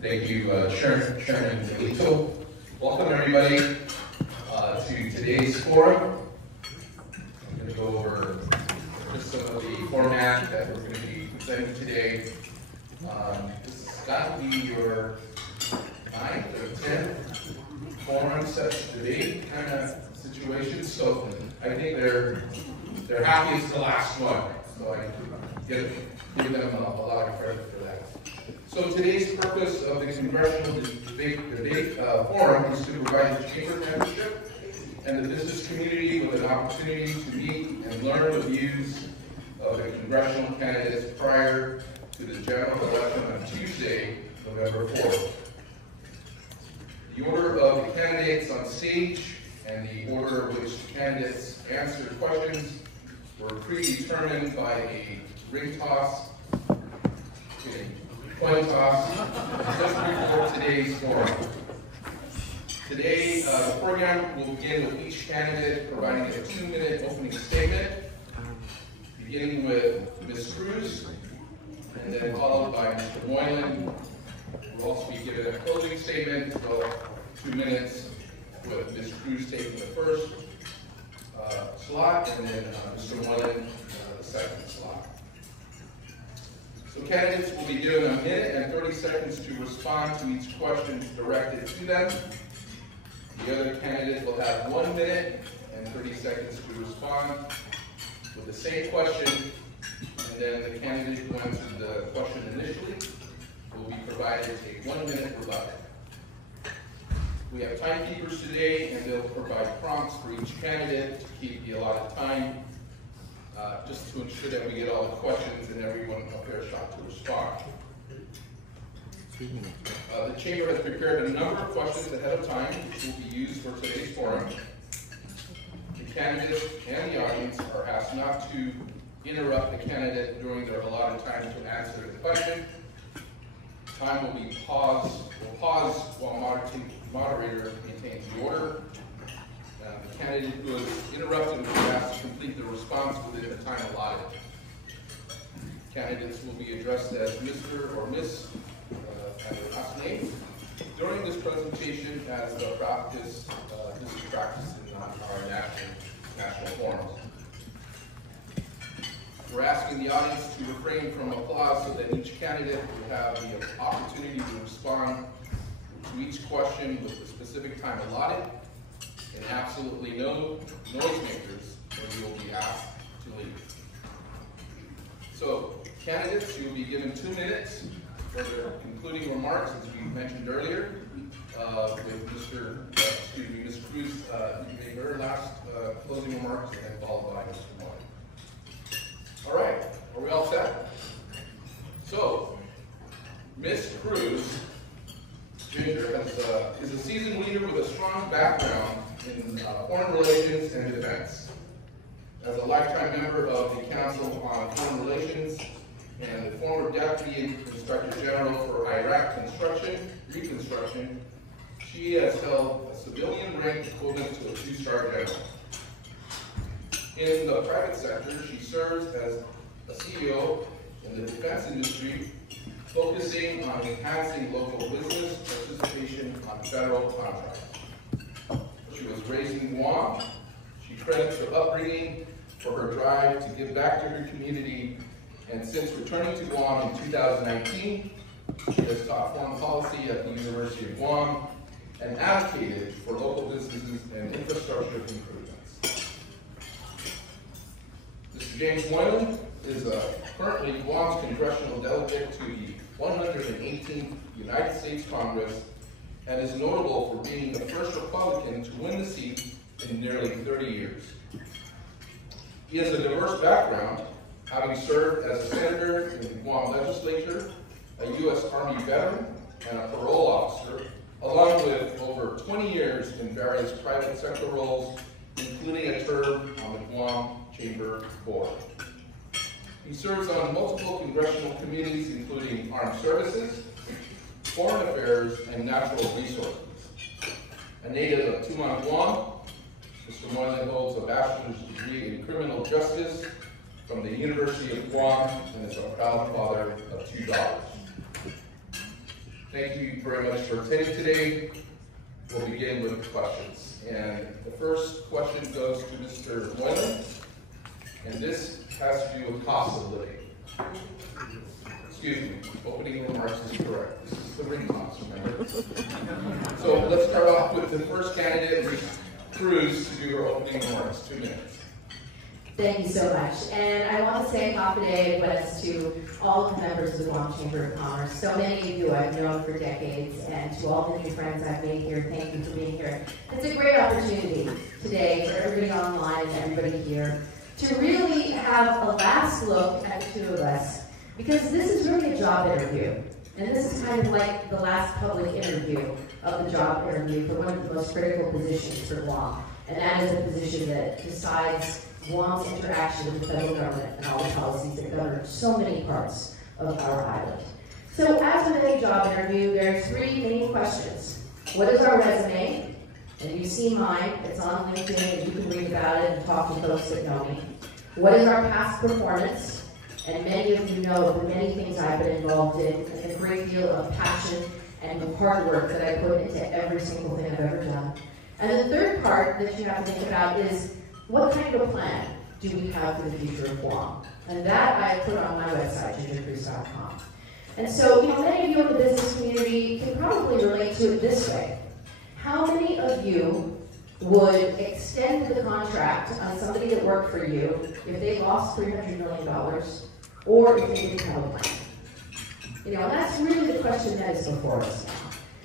Thank you, Chairman Lito. Welcome, everybody, to today's forum. I'm going to go over just some of the format that we're going to be presenting today. This has got to be your 9th or 10th forum such debate kind of situation, so I think they're happy it's the last one. So I give them a lot of credit for that. So today's purpose of the Congressional Debate Forum is to provide the Chamber membership and the business community with an opportunity to meet and learn the views of the congressional candidates prior to the general election on Tuesday, November 4th. The order of the candidates on stage and the order in which the candidates answer questions were predetermined by a ring toss, coin toss, just before today's forum. Today, the program will begin with each candidate providing a 2-minute opening statement, beginning with Ms. Cruz, and then followed by Mr. Moylan, who will also be given a closing statement, so 2 minutes, with Ms. Cruz taking the first slot, and then Mr. Moylan the second slot. So candidates will be given 1 minute and 30 seconds to respond to each question directed to them. The other candidate will have 1 minute and 30 seconds to respond with the same question, and then the candidate who answered the question initially will be provided a 1-minute rebuttal. We have timekeepers today, and they'll provide prompts for each candidate to keep the allotted time, just to ensure that we get all the questions and everyone a fair shot to respond. The Chamber has prepared a number of questions ahead of time, which will be used for today's forum. The candidates and the audience are asked not to interrupt the candidate during their allotted time to answer the question. Time will be paused. We'll pause while moderator maintains the order. The candidate who is interrupted will be asked to complete the response within the time allotted. Candidates will be addressed as Mr. or Miss and their last name during this presentation, as the practice, this is practiced in our national forums. We're asking the audience to refrain from applause so that each candidate will have the opportunity to respond to each question with the specific time allotted, and absolutely no noisemakers, or you will be asked to leave. So, candidates, you will be given 2 minutes for their concluding remarks, as we mentioned earlier, with Ms. Cruz made her last closing remarks, and then followed by Mr. Moylan. All right, are we all set? So, Ms. Cruz Ginger is a seasoned leader with a strong background in foreign relations and defense. As a lifetime member of the Council on Foreign Relations and the former Deputy Inspector General for Iraq Reconstruction, she has held a civilian rank equivalent to a 2-star general. In the private sector, she serves as a CEO in the defense industry, focusing on enhancing local business participation on federal contracts. She was raised in Guam. She credits her upbringing for her drive to give back to her community, and since returning to Guam in 2019, she has taught foreign policy at the University of Guam and advocated for local businesses and infrastructure improvements. Mr. James Moylan is currently Guam's congressional delegate to the 118th United States Congress and is notable for being the first Republican to win the seat in nearly 30 years. He has a diverse background, having served as a senator in the Guam legislature, a U.S. Army veteran, and a parole officer, along with over 20 years in various private sector roles, including a term on the Guam Chamber Board. He serves on multiple congressional committees, including Armed Services, Foreign Affairs, and Natural Resources. A native of Tuman, Guam, Mr. Moylan holds a bachelor's degree in criminal justice from the University of Guam and is a proud father of 2 daughters. Thank you very much for attending today. We'll begin with questions. And the first question goes to Mr. Moylan, and this has to do with cost of living. Excuse me, opening remarks is correct. This is the ring toss, remember? So let's start off with the first candidate, Cruz, to do her opening remarks. 2 minutes. Thank you so much. And I want to say happy day bless to all of the members of the Guam Chamber of Commerce. So many of you I've known for decades, and to all the new friends I've made here, thank you for being here. It's a great opportunity today for everybody online and everybody here to really have a last look at the two of us, because this is really a job interview. And this is kind of like the last public interview of the job interview for one of the most critical positions for Guam. And that is a position that decides Guam's interaction with the federal government and all the policies that govern so many parts of our island. So as with any job interview, there are 3 main questions. What is our resume? And you see mine, it's on LinkedIn, and you can read about it and talk to folks that know me. What is our past performance? And many of you know the many things I've been involved in, and the great deal of passion and the hard work that I put into every single thing I've ever done. And the third part that you have to think about is, what kind of a plan do we have for the future of Guam? And that I put on my website, gingercruz.com. And so, many of you in the business community can probably relate to it this way. How many of you would extend the contract on somebody that worked for you if they lost $300 million, or if they didn't have a plan? And that's really the question that is before us now.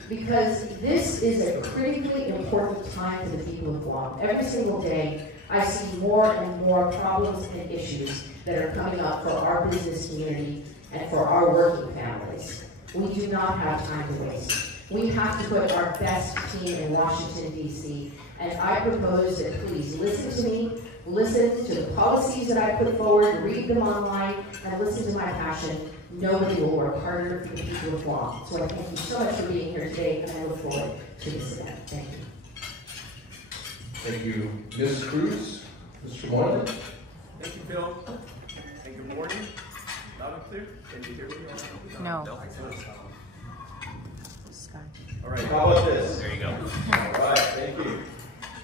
Because this is a critically important time for the people of Guam. Every single day, I see more and more problems and issues that are coming up for our business community and for our working families. We do not have time to waste. We have to put our best team in Washington, D.C., and I propose that please listen to me, listen to the policies that I put forward, read them online, and listen to my passion. Nobody will work harder for the people of Guam. So I thank you so much for being here today, and I look forward to this event. Thank you. Thank you, Ms. Cruz. Mr. Moylan. Thank you, Phil. And good morning. Loud and clear. Can you hear me? No. All right, how about this? There you go. All right, thank you.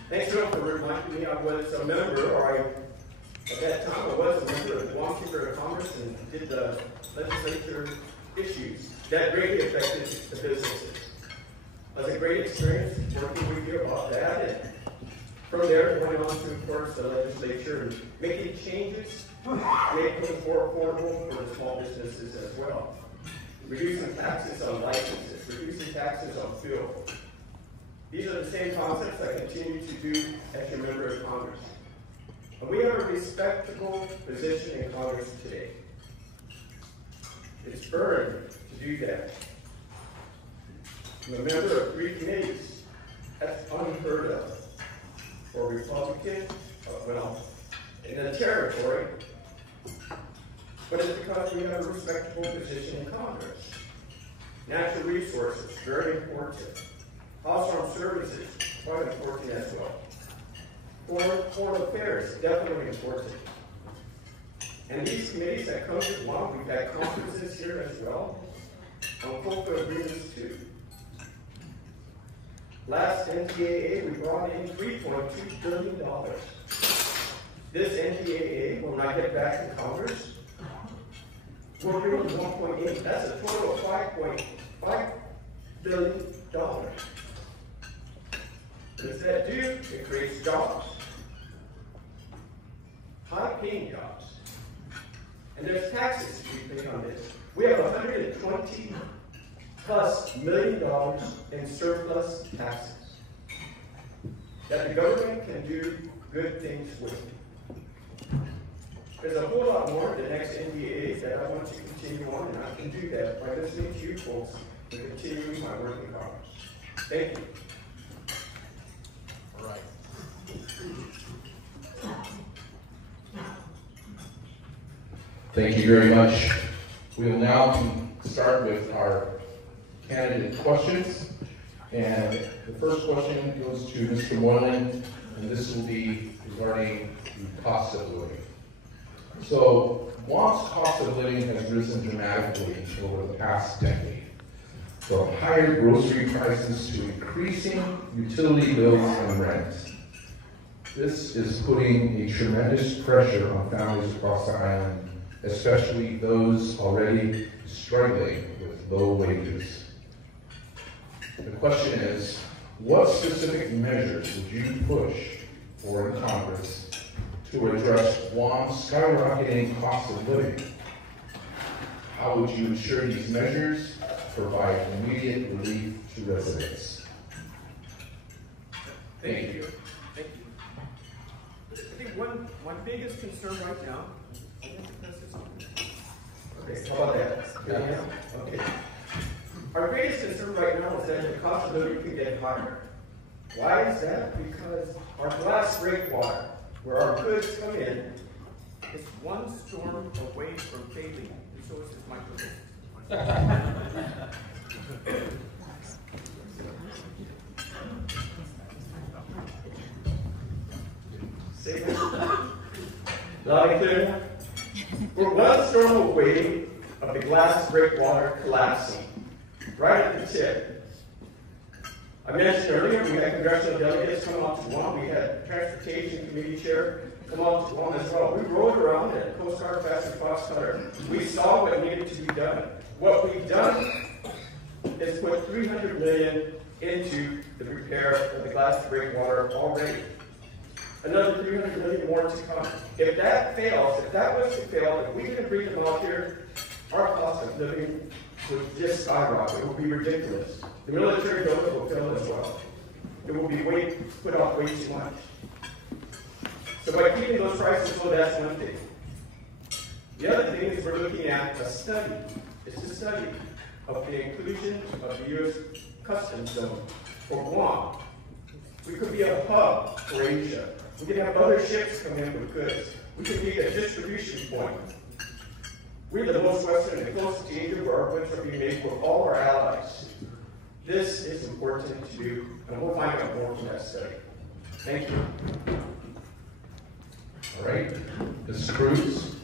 Thanks, Phil, for reminding me I was a member, or at that time I was a member of the Guam Chamber of Commerce and did the legislature issues. That greatly affected the businesses. It was a great experience working with you about that. And from there, it went on to, of course, the legislature and making changes, making them more affordable for the small businesses as well. Reducing taxes on licenses, reducing taxes on fuel. These are the same concepts I continue to do as your member of Congress. And we have a respectable position in Congress today. It's earned to do that. I'm a member of 3 committees. That's unheard of for Republicans, in the territory. But it's because we have a respectable position in Congress. Natural resources, very important. House Armed Services, quite important as well. Foreign affairs, definitely important. And these committees that come to Guam, we've had conferences here as well, on COFA agreements too. Last NTAA, we brought in $3.2 billion. This NTAA, when I get back to Congress, we're doing 1.8. That's a total of $5.5 billion. What does that do? It creates jobs. High-paying jobs. And there's taxes to be paid on this. We have $120+ million in surplus taxes that the government can do good things with. There's a whole lot more in the next NDAs that I want to continue on, and I can do that by listening to you folks and continuing my work in Congress. Thank you. All right. Thank you very much. We will now start with our candidate questions. And the first question goes to Mr. Moylan, and this will be regarding the cost of living. So, Guam's cost of living has risen dramatically over the past decade. from higher grocery prices to increasing utility bills and rent. This is putting a tremendous pressure on families across the island, especially those already struggling with low wages. The question is, what specific measures would you push for in Congress to address Guam's skyrocketing cost of living? How would you ensure these measures provide immediate relief to residents? Thank you. Thank you. I think one biggest concern right now. Okay, how about that? Yeah. Okay. Our greatest concern right now is that the cost of living could get higher. Why is that? Because our glass breakwater, where our goods come in, is one storm away from failing. And so is this microphone. Say that. Loud and clear. We're one storm away of the glass breakwater collapsing, right at the tip. I mentioned earlier we had congressional delegates come out to Guam. We had transportation committee chair come out to Guam as well. We rode around in a Coast Guard Faster Cross Cutter. We saw what needed to be done. What we've done is put $300 million into the repair of the glass breakwater already. Another $300 million more to come. If that fails, if that was to fail, if we didn't bring them out here, our cost of living would just skyrocket. It would be ridiculous. The military donor will fail as well. It will be put off way too much. So by keeping those prices low, that's one thing. The other thing is we're looking at a study. It's a study of the inclusion of the U.S. Customs Zone for Guam. We could be a hub for Asia. We could have other ships come in with goods. We could be a distribution point. We're the most western and closest to Asia where our goods are being made with all our allies. This is important to do, and we'll find out more from that study. Thank you. All right, Ms. Cruz.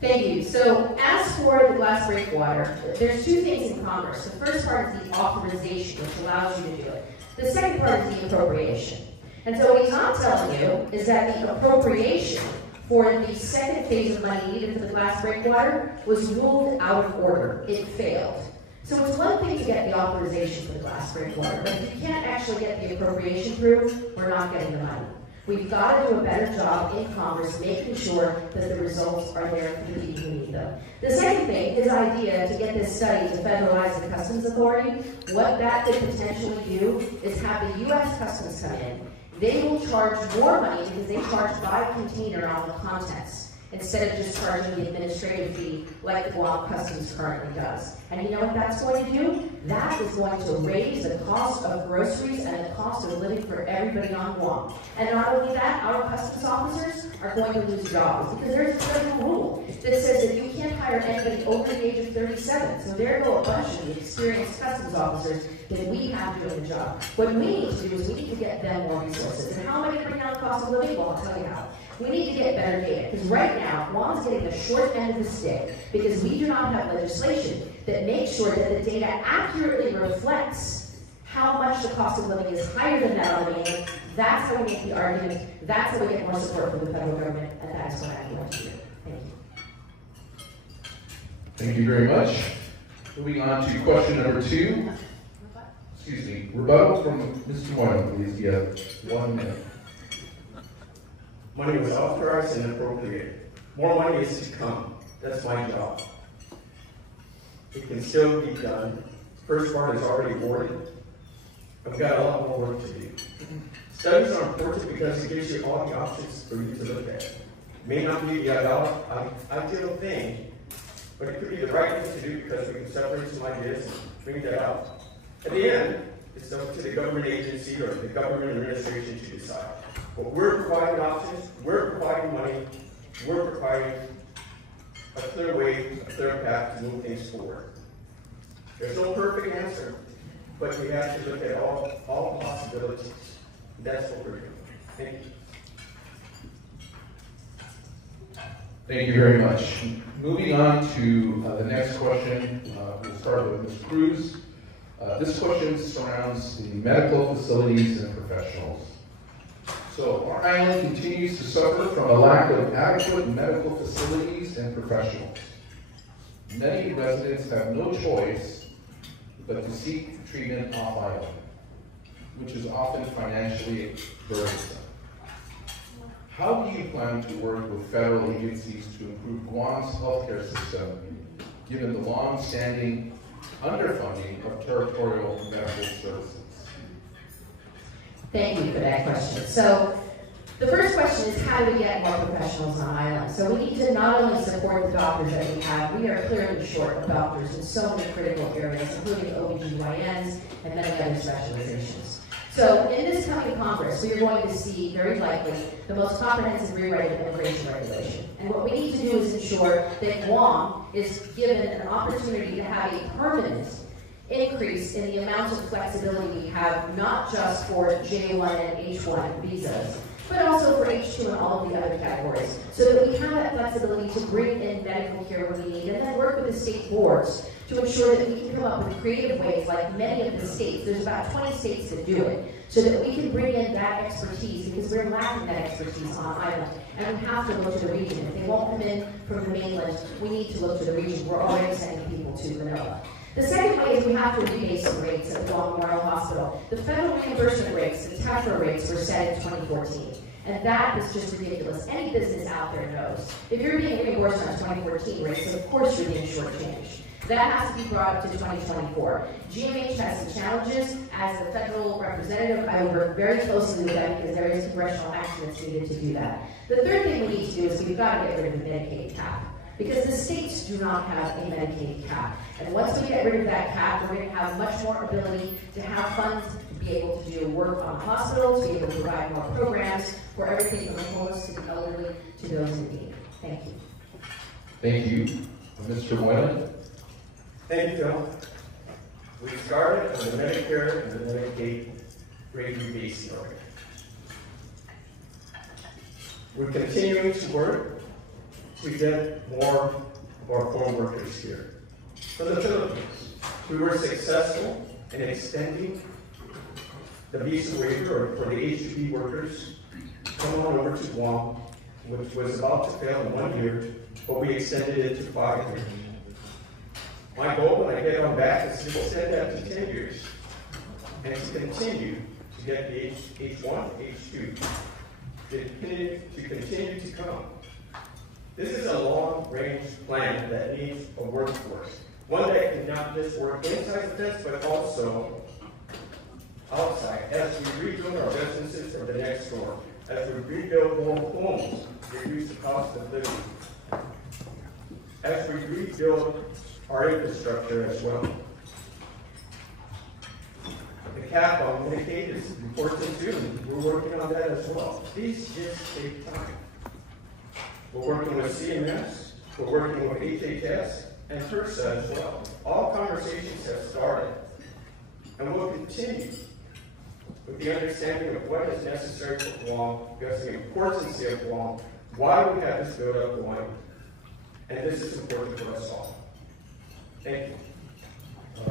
Thank you. So as for the glass breakwater, there's two things in Congress. The first part is the authorization, which allows you to do it. The second part is the appropriation. And so what he's not telling you is that the appropriation for the second phase of money needed for the glass breakwater was ruled out of order. It failed. So it's one thing to get the authorization for the glass breakwater, but if you can't actually get the appropriation through, we're not getting the money. We've got to do a better job in Congress making sure that the results are there for the people who need them. The second thing, his idea to get this study to federalize the Customs Authority, what that could potentially do is have the U.S. Customs come in. They will charge more money because they charge by container on the contents, instead of just charging the administrative fee like the Guam Customs currently does. And you know what that's going to do? That is going to raise the cost of groceries and the cost of living for everybody on Guam. And not only that, our customs officers are going to lose jobs because there's a federal rule that says that you can't hire anybody over the age of 37. So there go a bunch of the experienced customs officers that we have doing the job. What we need to do is we need to get them more resources. And how am I going to bring down the cost of living? Well, I'll tell you how. We need to get better data, because right now, Guam is getting the short end of the stick, because we do not have legislation that makes sure that the data accurately reflects how much the cost of living is higher than that on the mainland. That's how we make the argument, that's how we get more support from the federal government, and that is what I'm going to do. Thank you. Thank you very much. Moving on to question number 2. Excuse me, rebuttal from Mr. Moylan, please. You have 1 minute. Money was authorized and appropriated. More money is to come. That's my job. It can still be done. First part is already awarded. I've got a lot more work to do. Studies are important because it gives you all the options for you to look at. It may not be the ideal thing, but it could be the right thing to do because we can separate some ideas and bring that out. At the end, it's up to the government agency or the government administration to decide. But we're providing options, we're providing money, we're providing a clear way, a clear path to move things forward. There's no perfect answer, but we have to look at all possibilities. That's what we're doing. Thank you. Thank you very much. Moving on to the next question, we'll start with Ms. Cruz. This question surrounds the medical facilities and professionals. So our island continues to suffer from a lack of adequate medical facilities and professionals. Many residents have no choice but to seek treatment off island, which is often financially burdensome. How do you plan to work with federal agencies to improve Guam's healthcare system, given the long-standing underfunding of territorial medical services? Thank you for that question. So, the first question is, how do we get more professionals on island? So we need to not only support the doctors that we have, we are clearly short of doctors in so many critical areas, including OBGYNs and many other specializations. So in this coming Congress, we are going to see, very likely, the most comprehensive rewrite of immigration regulation. And what we need to do is ensure that Guam is given an opportunity to have a permanent increase in the amount of flexibility we have, not just for J1 and H1 visas, but also for H2 and all of the other categories, so that we have that flexibility to bring in medical care when we need, and then work with the state boards to ensure that we can come up with creative ways, like many of the states. There's about 20 states that do it, so that we can bring in that expertise, because we're lacking that expertise on island, and we have to look to the region. If they won't come in from the mainland, we need to look to the region. We're already sending people to Manila. The second way is we have to rebase the rates at Guam Memorial Hospital. The federal reimbursement rates, the TAFRA rates, were set in 2014. And that is just ridiculous. Any business out there knows. If you're being reimbursed on 2014 rates, then of course you're being shortchanged. That has to be brought up to 2024. GMH has some challenges. As the federal representative, I will work very closely with them because there is congressional action that's needed to do that. The third thing we need to do is we've got to get rid of the Medicaid cap, because the states do not have a Medicaid cap. And once we get rid of that cap, we're going to have much more ability to have funds to be able to do work on hospitals, to be able to provide more programs for everything from the homeless to the elderly to those in need. Thank you. Thank you. Mr. Moylan? Thank you, Phil. We started on the Medicare and the Medicaid rate rebase program. We're continuing to work to get more of our foreign workers here. From the Philippines, we were successful in extending the visa waiver for the H-2B workers coming on over to Guam, which was about to fail in 1 year, but we extended it to 5 years. My goal when I get on back is to extend that to 10 years and to continue to get the H1, H2 to continue to come. This is a long-range plan that needs a workforce. One that can not just work inside the fence, but also outside, as we rebuild our businesses for the next door, as we rebuild more homes, reduce the cost of living, as we rebuild our infrastructure as well. The cap on Medicaid is important too, and we're working on that as well. These just take time. We're working with CMS, we're working with HHS, and HRSA as well. All conversations have started, and we'll continue with the understanding of what is necessary for Guam, because the importance of Guam, why we have this build-up going, and this is important for us all. Thank you.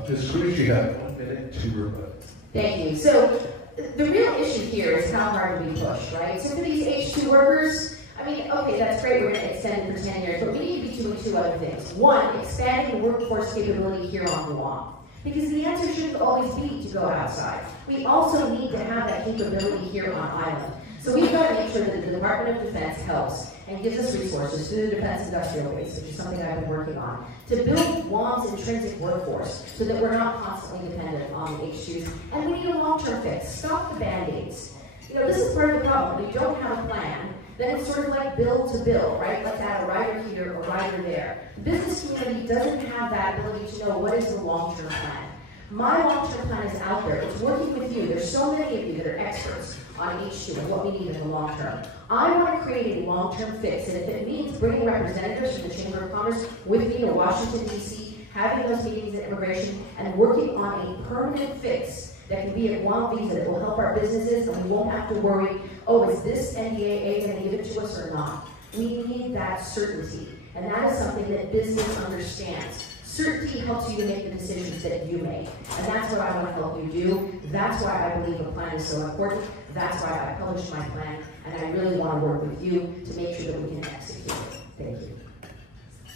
Ms. Cruz, you have 1 minute to rebut. Thank you. So the real issue here is how hard we push, right? So for these H2 workers, I mean, okay, that's great, we're going to extend it for 10 years, but we need to be doing 2 other things. One, expanding the workforce capability here on Guam. Because the answer shouldn't always be to go outside. We also need to have that capability here on island. So we've got to make sure that the Department of Defense helps and gives us resources through the Defense Industrial Base, which is something I've been working on, to build Guam's intrinsic workforce so that we're not constantly dependent on the H2s. And we need a long-term fix. Stop the Band-Aids. You know, this is part of the problem. If you don't have a plan, then it's sort of like bill to bill, right? Let's add a rider here or rider there. The business community doesn't have that ability to know what is the long-term plan. My long-term plan is out there. It's working with you. There's so many of you that are experts on H2 and what we need in the long term. I want to create a long-term fix, and if it means bringing representatives from the Chamber of Commerce with me to Washington, D.C., having those meetings in immigration, and working on a permanent fix that can be a Guam visa that will help our businesses, and we won't have to worry, oh, is this NDAA going to give it to us or not? We need that certainty, and that is something that business understands. Certainty helps you to make the decisions that you make, and that's what I want to help you do. That's why I believe a plan is so important. That's why I published my plan, and I really want to work with you to make sure that we can execute it. Thank you.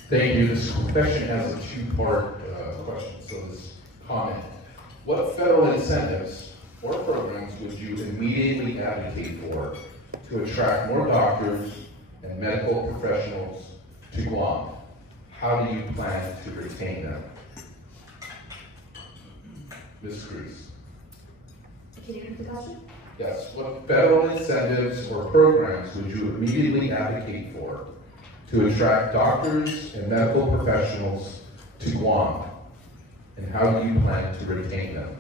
Thank you. This question has a two-part question, so this comment. What federal incentives or programs would you immediately advocate for to attract more doctors and medical professionals to Guam? How do you plan to retain them? Ms. Cruz. Can you repeat the question? Yes. What federal incentives or programs would you immediately advocate for to attract doctors and medical professionals to Guam? And how do you plan to retain them?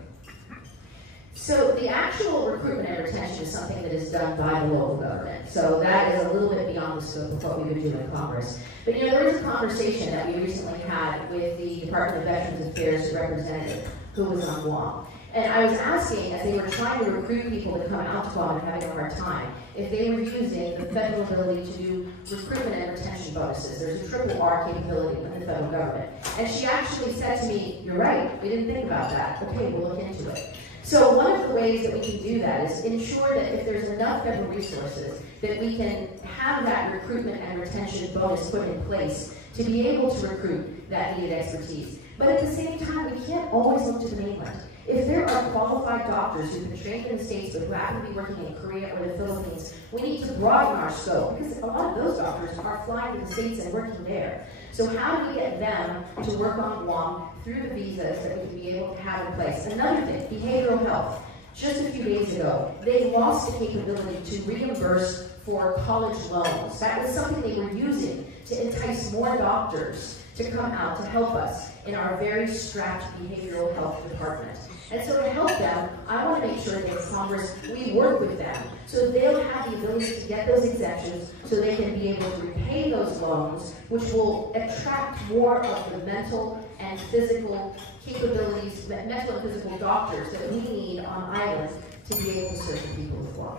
So the actual recruitment and retention is something that is done by the local government. So that is a little bit beyond the scope of what we would do in Congress. But there was a conversation that we recently had with the Department of Veterans Affairs representative who was on Guam. And I was asking, as they were trying to recruit people to come out to Guam and having a hard time, if they were using the federal ability to do recruitment and retention bonuses. There's a triple R capability in the federal government. And she actually said to me, "You're right, we didn't think about that. Okay, we'll look into it." So one of the ways that we can do that is ensure that if there's enough federal resources, that we can have that recruitment and retention bonus put in place to be able to recruit that needed expertise. But at the same time, we can't always look to the mainland. If there are qualified doctors who've been trained in the States but who happen to be working in Korea or the Philippines, we need to broaden our scope because a lot of those doctors are flying to the States and working there. So how do we get them to work on Guam through the visas that we can be able to have in place? Another thing, behavioral health. Just a few days ago, they lost the capability to reimburse for college loans. That was something they were using to entice more doctors to come out to help us in our very strapped behavioral health department. And so to help them, I want to make sure that in Congress, we work with them so they'll have the ability to get those exemptions so they can be able to repay those loans, which will attract more of the mental and physical capabilities, mental and physical doctors that we need on island to be able to serve the people of Guam.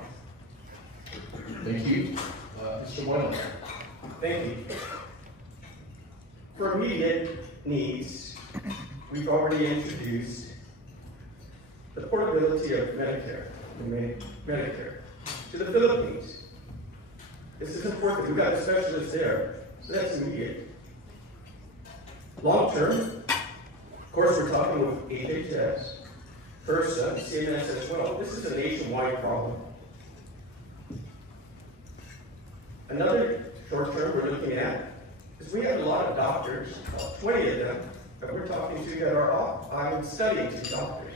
Thank you. Mr. Moylan. Thank you. For immediate needs, we've already introduced the portability of Medicare to the Philippines. This is important. We've got a specialist there, so that's immediate. Long term, of course, we're talking with HHS, HRSA, CMS as well. This is a nationwide problem. Another short term we're looking at is we have a lot of doctors, 20 of them, that we're talking to that are studying to be doctors.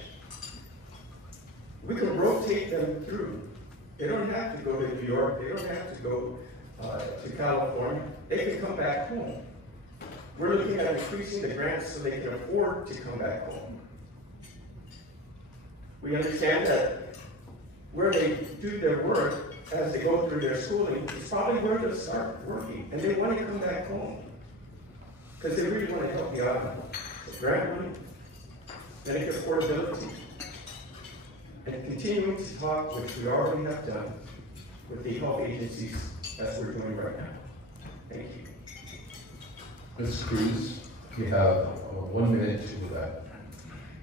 We can rotate them through. They don't have to go to New York. They don't have to go to California. They can come back home. We're looking at increasing the grants so they can afford to come back home. We understand that where they do their work as they go through their schooling is probably where they'll start working, and they want to come back home because they really want to help the island. So grant money, Medicare affordability, and continuing to talk, which we already have done, with the health agencies as we're doing right now. Thank you. Ms. Cruz, you have 1 minute to do that.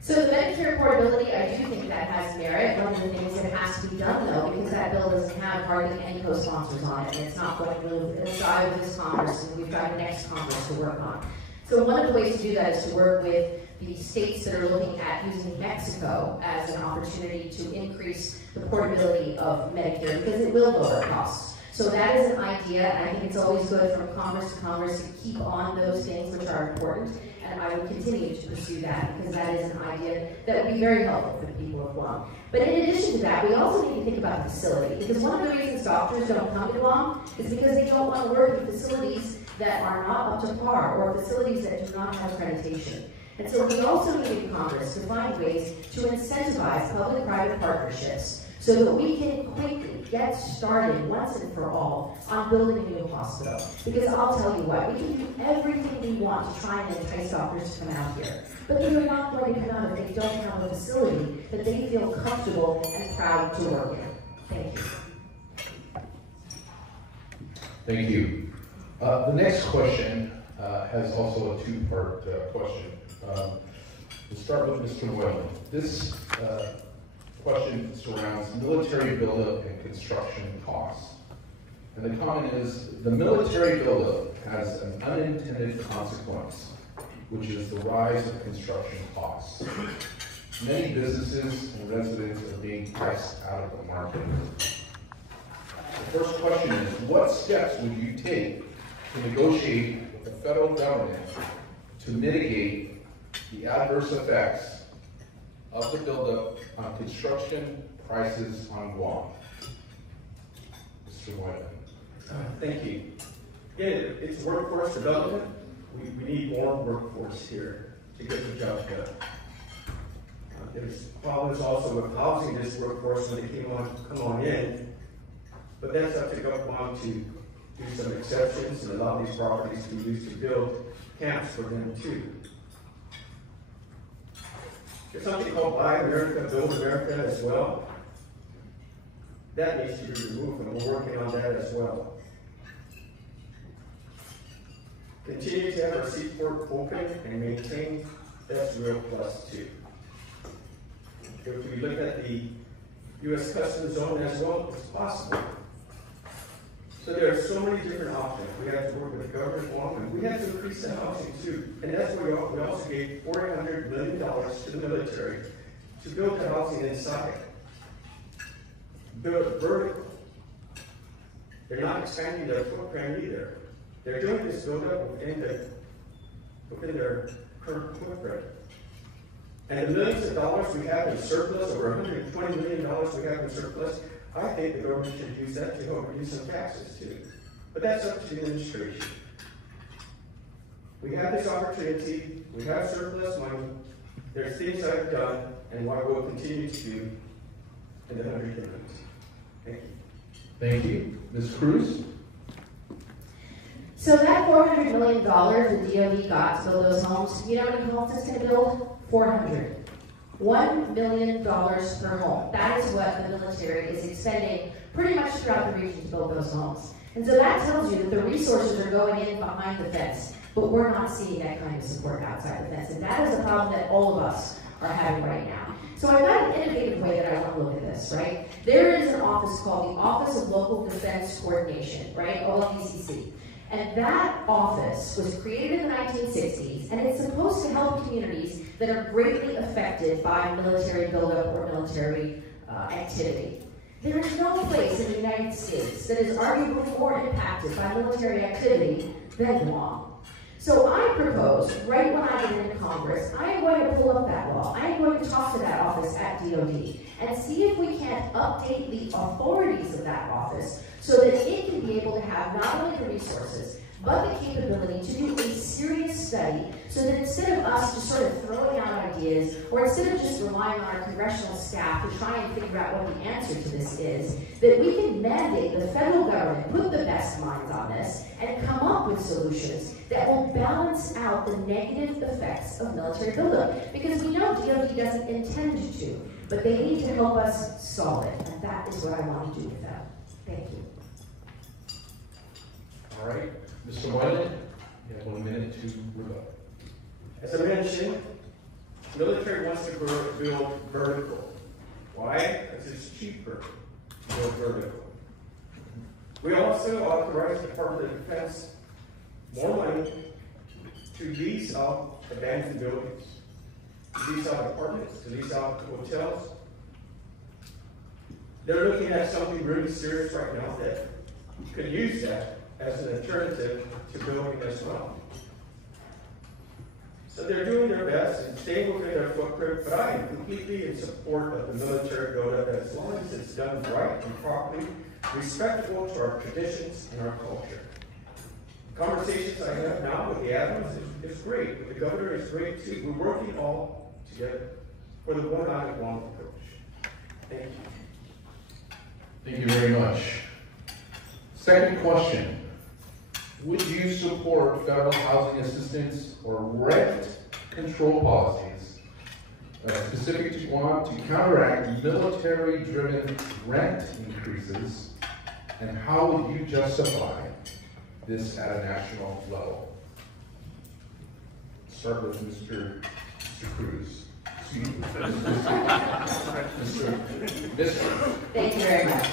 So the Medicare affordability, I do think that has merit. One of the things that has to be done, though, because that bill doesn't have hardly any co-sponsors on it, and it's not going to move inside of this Congress, and we've got the next Congress to work on. So one of the ways to do that is to work with the states that are looking at using Mexico as an opportunity to increase the portability of Medicare, because it will lower costs. So that is an idea, and I think it's always good from Congress to Congress to keep on those things which are important, and I will continue to pursue that because that is an idea that would be very helpful for the people of Guam. But in addition to that, we also need to think about the facility, because one of the reasons doctors don't come to Guam is because they don't want to work in facilities that are not up to par or facilities that do not have accreditation. And so we also need in Congress to find ways to incentivize public-private partnerships so that we can quickly get started once and for all on building a new hospital. Because I'll tell you what, we can do everything we want to try and entice doctors to come out here. But they are not going to come out if they don't have a facility that they feel comfortable and proud to work in. Thank you. Thank you. The next question has also a two-part question. We'll start with Mr. Moylan. This question surrounds military buildup and construction costs. And the comment is, the military buildup has an unintended consequence, which is the rise of construction costs. Many businesses and residents are being priced out of the market. The first question is, what steps would you take to negotiate with the federal government to mitigate the adverse effects of the buildup on construction prices on Guam? Mr. Moylan. Thank you. Again, it's workforce development. We need more workforce here to get the job done. There's problems also with housing this workforce when they come on in, but that's up to Guam to do some exceptions and allow these properties to be used to build camps for them too. There's something called Buy America, Build America as well. That needs to be removed, and we're working on that as well. Continue to have our seaport open and maintain, that's real plus too. If we look at the U.S. Customs Zone as well, it's possible. So there are so many different options. We have to work with the government on, and we have to increase the housing too. And that's why we also gave $400 million to the military to build the housing inside. Build vertical. They're not expanding their footprint either. They're doing this build-up within their current footprint. And the millions of dollars we have in surplus, over $120 million we have in surplus, I think the government should use that to help reduce some taxes too. But that's up to the administration. We have this opportunity, we have surplus money, there's things I've done, and what we'll continue to do in the 100 years. Thank you. Thank you. Ms. Cruz? So that $400 million the DOD got to build those homes, you know how many homes it's going to build? 400. $1 million per home. That is what the military is expending pretty much throughout the region to build those homes. And so that tells you that the resources are going in behind the fence, but we're not seeing that kind of support outside the fence. And that is a problem that all of us are having right now. So I've got an innovative way that I want to look at this, right? There is an office called the Office of Local Defense Coordination, right? OLDCC. And that office was created in the 1960s, and it's supposed to help communities that are greatly affected by military buildup or military activity. There is no place in the United States that is arguably more impacted by military activity than Guam. So I propose, right when I get into Congress, I am going to pull up that law. I am going to talk to that office at DOD and see if we can't update the authorities of that office so that it can be able to have not only the resources, but the capability to do a serious study so that instead of us just sort of throwing out ideas, or instead of just relying on our congressional staff to try and figure out what the answer to this is, that we can mandate the federal government, put the best minds on this, and come up with solutions that will balance out the negative effects of military buildup. Because we know DOD doesn't intend to, but they need to help us solve it, and that is what I want to do with that. Thank you. All right. Mr. Moylan, you have 1 minute to rebut. As I mentioned, the military wants to build vertical. Why? Because it's cheaper to build vertical. We also authorize the Department of Defense more money to lease out abandoned buildings, to lease out apartments, to lease out hotels. They're looking at something really serious right now that could use that as an alternative to building as well. So they're doing their best and staying within their footprint, but I am completely in support of the military buildup as long as it's done right and properly, respectable to our traditions and our culture. Conversations I have now with the admirals is great, but the governor is great too. We're working all together for the one island Guam approach. Thank you. Thank you very much. Second question. Would you support federal housing assistance or rent control policies specific to Guam to counteract military-driven rent increases And how would you justify this at a national level? Start with Mr. Cruz. Thank you very much.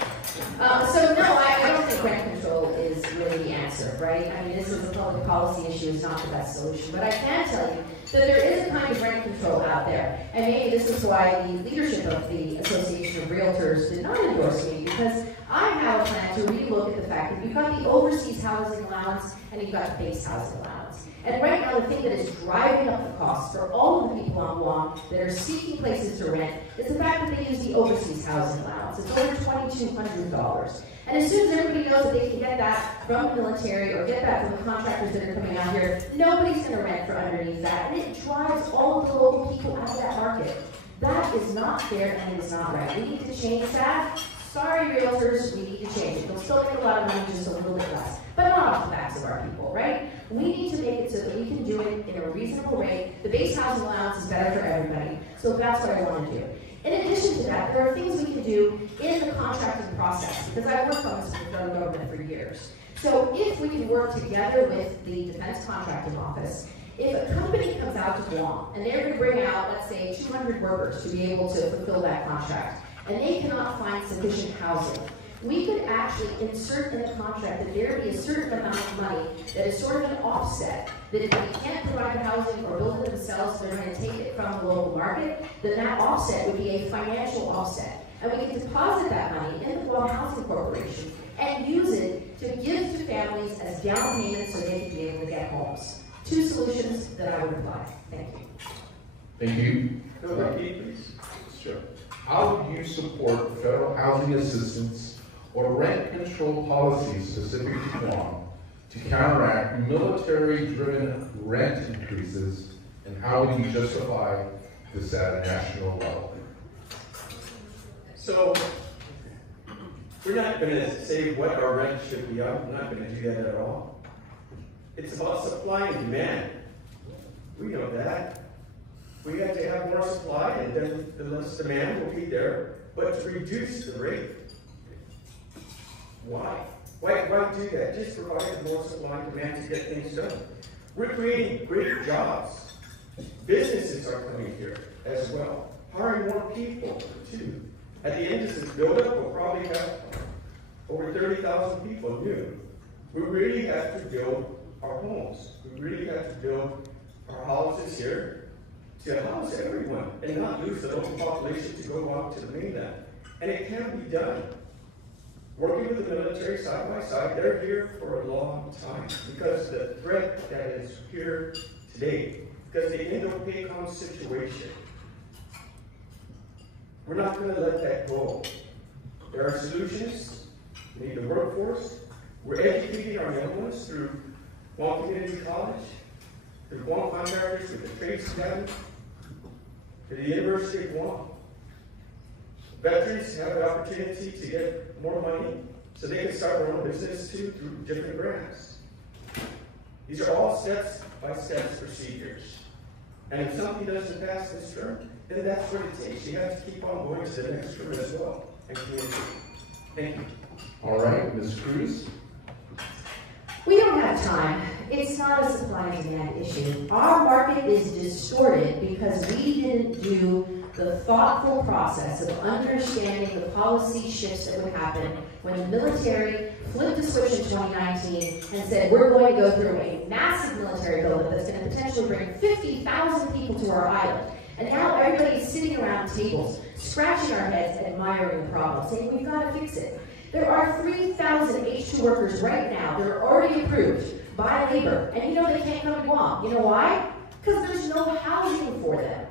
So no, I don't think rent control is really the answer, right? I mean, this is a public policy issue, it's not the best solution. But I can tell you that there is a kind of rent control out there. And maybe this is why the leadership of the Association of Realtors did not endorse me, because I have a plan to relook at the fact that you've got the overseas housing allowance and you've got the base housing allowance. And right now, the thing that is driving up the costs for all of the people on Guam that are seeking places to rent is the fact that they use the overseas housing allowance. It's over $2,200. And as soon as everybody knows that they can get that from the military or get that from the contractors that are coming out here, nobody's going to rent for underneath that. And it drives all of the local people out of that market. That is not fair and it is not right. We need to change that. Sorry, realtors, we need to change it. They'll still make a lot of money, just a little bit less. But not off the backs of our people, right? We need to make it so that we can do it in a reasonable rate. The base housing allowance is better for everybody. So that's what I want to do. In addition to that, there are things we can do in the contracting process, because I've worked on this with the federal government for years. So if we can work together with the Defense Contracting Office, if a company comes out to Guam and they're going to bring out, let's say, 200 workers to be able to fulfill that contract, and they cannot find sufficient housing, we could actually insert in the contract that there be a certain amount of money that is sort of an offset, that if they can't provide the housing or build it themselves, they're going to take it from the local market, then that offset would be a financial offset. And we can deposit that money in the Guam Housing Corporation and use it to give to families as down payments so they can be able to get homes. Two solutions that I would apply. Thank you. Thank you. Go ahead, please. Sure. How do you support federal housing assistance or rent control policies specific to Guam to counteract military-driven rent increases, and how would you justify this at a national level? So, we're not going to say what our rent should be. I'm not going to do that at all. It's about supply and demand. We know that. We have to have more supply, and then the less demand will be there. But to reduce the rate, why? Why do that? Just provide more supply and demand to get things done. We're creating great jobs. Businesses are coming here as well, hiring more people too. At the end of this build-up, we'll probably have over 30,000 people new. We really have to build our homes. We really have to build our houses here to house everyone and not lose the local population to go out to the mainland. And it can be done. Working with the military side by side, they're here for a long time because the threat that is here today, because the Indo-PACOM situation, we're not going to let that go. There are solutions. We need the workforce. We're educating our young ones through Guam Community College, through Guam contractors, with the Trade Academy, to the University of Guam. Veterans have the opportunity to get more money so they can start their own business too through different grants. These are all step-by-step procedures. And if something doesn't pass this term, then that's what it takes. You have to keep on going to the next term as well and communicate. Thank you. All right, Ms. Cruz. We don't have time. It's not a supply and demand issue. Our market is distorted because we didn't do the thoughtful process of understanding the policy shifts that would happen when the military flipped the switch in 2019 and said, we're going to go through a massive military buildup that's going to potentially bring 50,000 people to our island. And now everybody's sitting around tables, scratching our heads, admiring the problem, saying, we've got to fix it. There are 3,000 H-2 workers right now that are already approved by labor, and you know they can't come to Guam. You know why? Because there's no housing for them.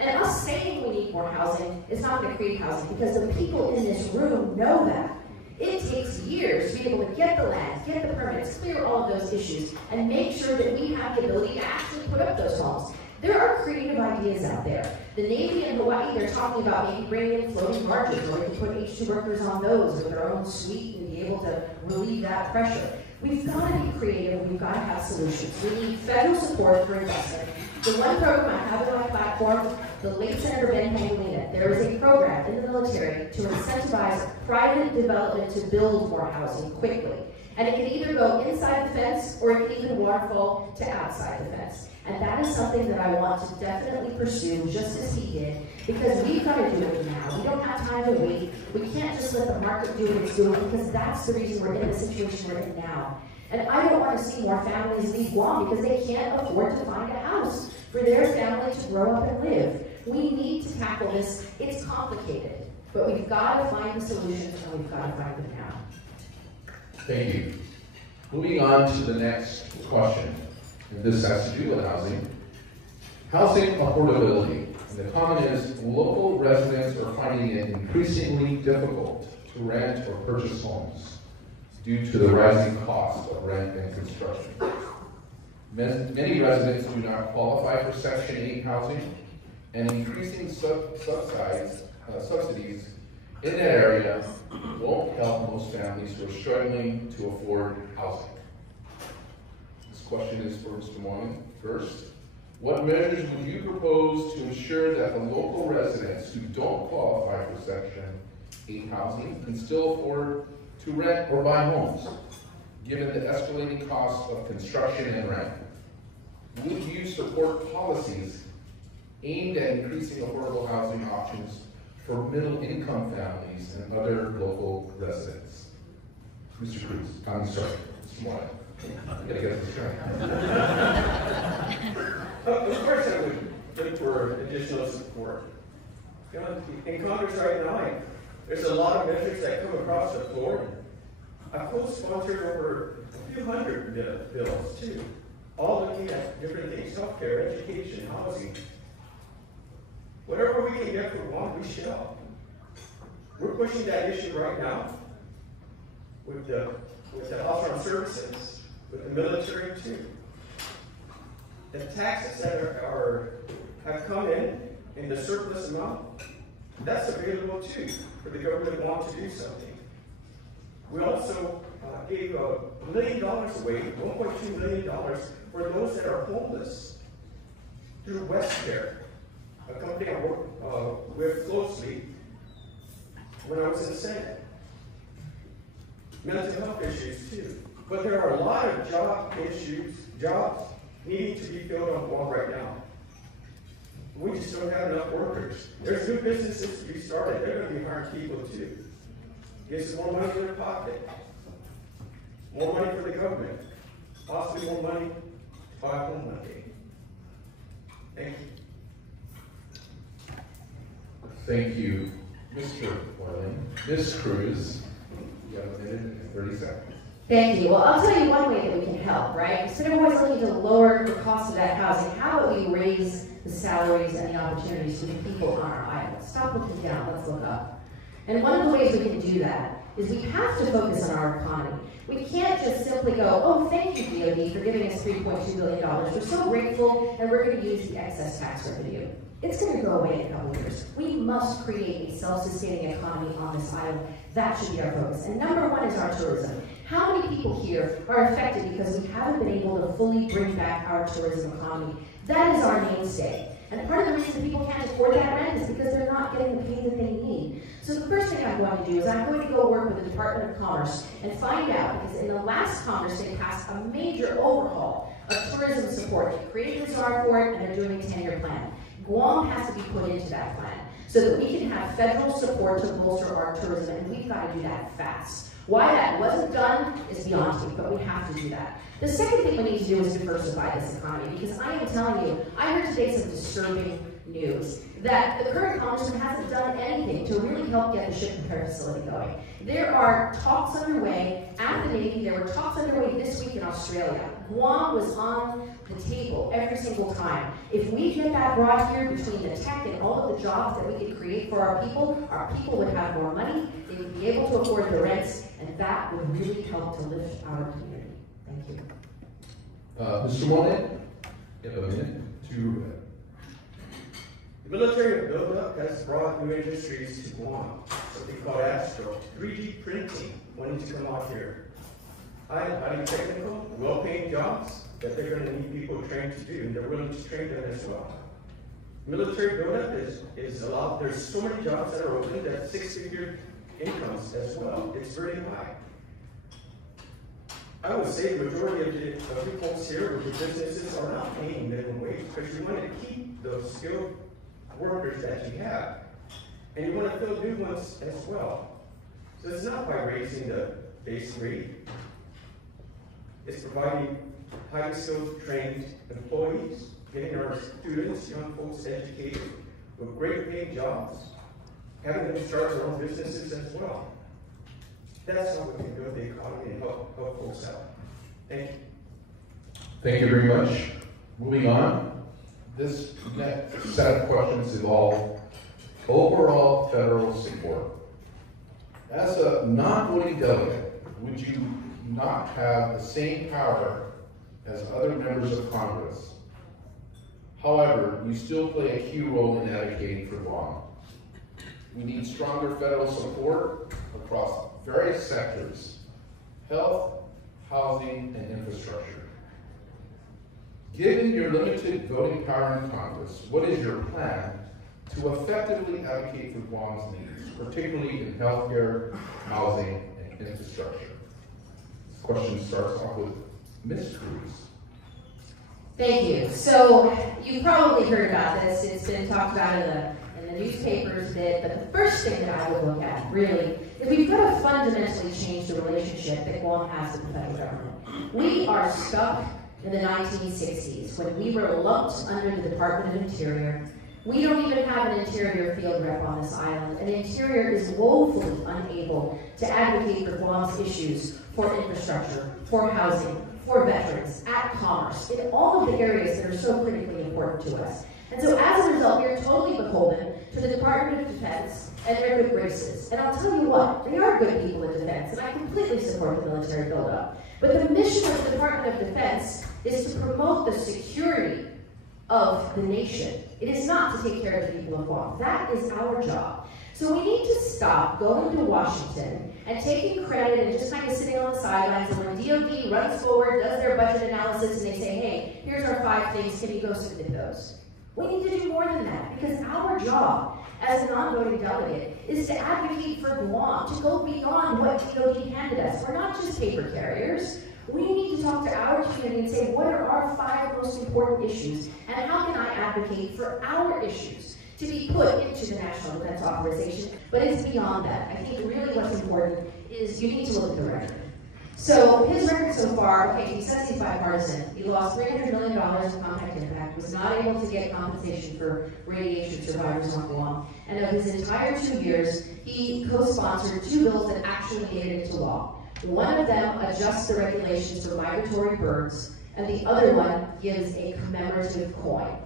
And us saying we need more housing is not going to create housing, because the people in this room know that. It takes years to be able to get the land, get the permits, clear all of those issues, and make sure that we have the ability to actually put up those homes. There are creative ideas out there. The Navy in Hawaii, they're talking about maybe bringing in floating barges, or we can put H-2 workers on those with their own suite and be able to relieve that pressure. We've got to be creative, we've got to have solutions. We need federal support for investment. The one program I have on my platform, the late Senator Ben Pangolina, there is a program in the military to incentivize private development to build more housing quickly. And it can either go inside the fence or it can even waterfall to outside the fence. And that is something that I want to definitely pursue, just as he did, because we've got to do it now. We don't have time to wait. We can't just let the market do what it's doing, because that's the reason we're in the situation we're in now. And I don't want to see more families leave Guam because they can't afford to find a house for their family to grow up and live. We need to tackle this. It's complicated, but we've got to find the solutions, and we've got to find them now. Thank you. Moving on to the next question, and this has to do with housing. Housing affordability. And the comment is, local residents are finding it increasingly difficult to rent or purchase homes due to the rising cost of rent and construction. Many residents do not qualify for Section 8 housing, and increasing subsidies in that area won't help most families who are struggling to afford housing. This question is for Mr. Moylan first. What measures would you propose to ensure that the local residents who don't qualify for Section 8 housing can still afford to rent or buy homes, given the escalating costs of construction and rent? Would you support policies aimed at increasing affordable housing options for middle-income families and other local residents? Mr. Cruz, I'm sorry, Mr. Moylan. I gotta get this right. Of course I would look for additional support. You know, in Congress right now, there's a lot of measures that come across the floor. I've co-sponsored over a few hundred bills too, all looking at different things: healthcare, education, housing. Whatever we can get for one, we shall. We're pushing that issue right now with the House Armed Services, with the military too. The taxes that have come in the surplus amount, that's available too for the government to want to do something. We also gave $1 million away, $1.2 million for those that are homeless through WestCare, a company I work with closely when I was in the Senate. Mental health issues too. But there are a lot of jobs needing to be filled on Guam right now. We just don't have enough workers. There's new businesses to be started. They're going to be hiring people too. Get some more money in their pocket. More money for the government. Possibly more money to buy a home one day. Thank you. Thank you, Mr. Moylan. Ms. Cruz, you have a minute and 30 seconds. Thank you. Well, I'll tell you one way that we can help, right? Instead of always looking to lower the cost of that housing, how about we raise the salaries and the opportunities for the people on our island? Stop looking down, let's look up. And one of the ways we can do that is we have to focus on our economy. We can't just simply go, oh, thank you, DOD, for giving us $3.2 billion. We're so grateful, and we're going to use the excess tax revenue. It's going to go away in a couple of years. We must create a self-sustaining economy on this island. That should be our focus. And number one is our tourism. How many people here are affected because we haven't been able to fully bring back our tourism economy? That is our mainstay. And part of the reason people can't afford that rent is because they're not getting the pay that they need. So the first thing I'm going to do is I'm going to go work with the Department of Commerce and find out, because in the last Congress they passed a major overhaul of tourism support. They created a czar for it, and they're doing a 10-year plan. Guam has to be put into that plan so that we can have federal support to bolster our tourism, and we've got to do that fast. Why that wasn't done is beyond me, but we have to do that. The second thing we need to do is diversify this economy, because I am telling you, I heard today some disturbing news that the current congressman hasn't done anything to really help get the ship repair facility going. There are talks underway at the Navy. There were talks underway this week in Australia. Guam was on the table every single time. If we get that brought here between the tech and all of the jobs that we could create for our people would have more money, they would be able to afford the rents, and that would really help to lift our community. Thank you. Mr. Moylan, you have a minute to. The military buildup has brought new industries to Guam, something called Astro, 3D printing, wanting to come out here. highly technical, well-paid jobs that they're going to need people trained to do, and they're willing to train them as well. Military buildup is a lot. There's so many jobs that are open that six-figure incomes as well. It's very high. I would say the majority of the folks here with the businesses are not paying minimum wage because you want to keep those skilled workers that you have. And you want to fill new ones as well. So it's not by raising the base rate. It's providing highly skilled, trained employees, getting our students, young folks educated with great paying jobs, having them start their own businesses as well. That's how we can build the economy and help folks out. Thank you. Thank you very much. Moving on, this next set of questions involve overall federal support. As a non-voting delegate, would you not have the same power as other members of Congress? However, you still play a key role in advocating for Guam. We need stronger federal support across various sectors: health, housing, and infrastructure. Given your limited voting power in Congress, what is your plan to effectively advocate for Guam's needs, particularly in healthcare, housing, and infrastructure? This question starts off with Ms. Cruz. Thank you. So you probably heard about this. It's been talked about in the newspapers a bit, but the first thing that I would look at, really, is we've got to fundamentally change the relationship that Guam has with the federal government. We are stuck in the 1960s when we were lumped under the Department of Interior. We don't even have an Interior field rep on this island, and Interior is woefully unable to advocate for Guam's issues for infrastructure, for housing, for veterans, at commerce, in all of the areas that are so critically important to us. And so as a result, we are totally beholden to the Department of Defense and their good graces. And I'll tell you what, they are good people in defense, and I completely support the military buildup. But the mission of the Department of Defense is to promote the security of the nation. It is not to take care of the people of Guam. That is our job. So we need to stop going to Washington and taking credit and just kind of sitting on the sidelines, and when DOD runs forward, does their budget analysis, and they say, hey, here's our 5 things, can you go submit those? We need to do more than that, because our job as a non-voting delegate is to advocate for Guam, to go beyond what DOD handed us. We're not just paper carriers. We need to talk to our community and say, what are our 5 most important issues, and how can I advocate for our issues to be put into the National Defense Authorization? But it's beyond that. I think really what's important is you need to look at the record. So his record so far, okay, he says he's bipartisan. He lost $300 million in contact impact, was not able to get compensation for radiation survivors on Guam. And of his entire 2 years, he co-sponsored 2 bills that actually made it into law. One of them adjusts the regulations for migratory birds, and the other one gives a commemorative coin.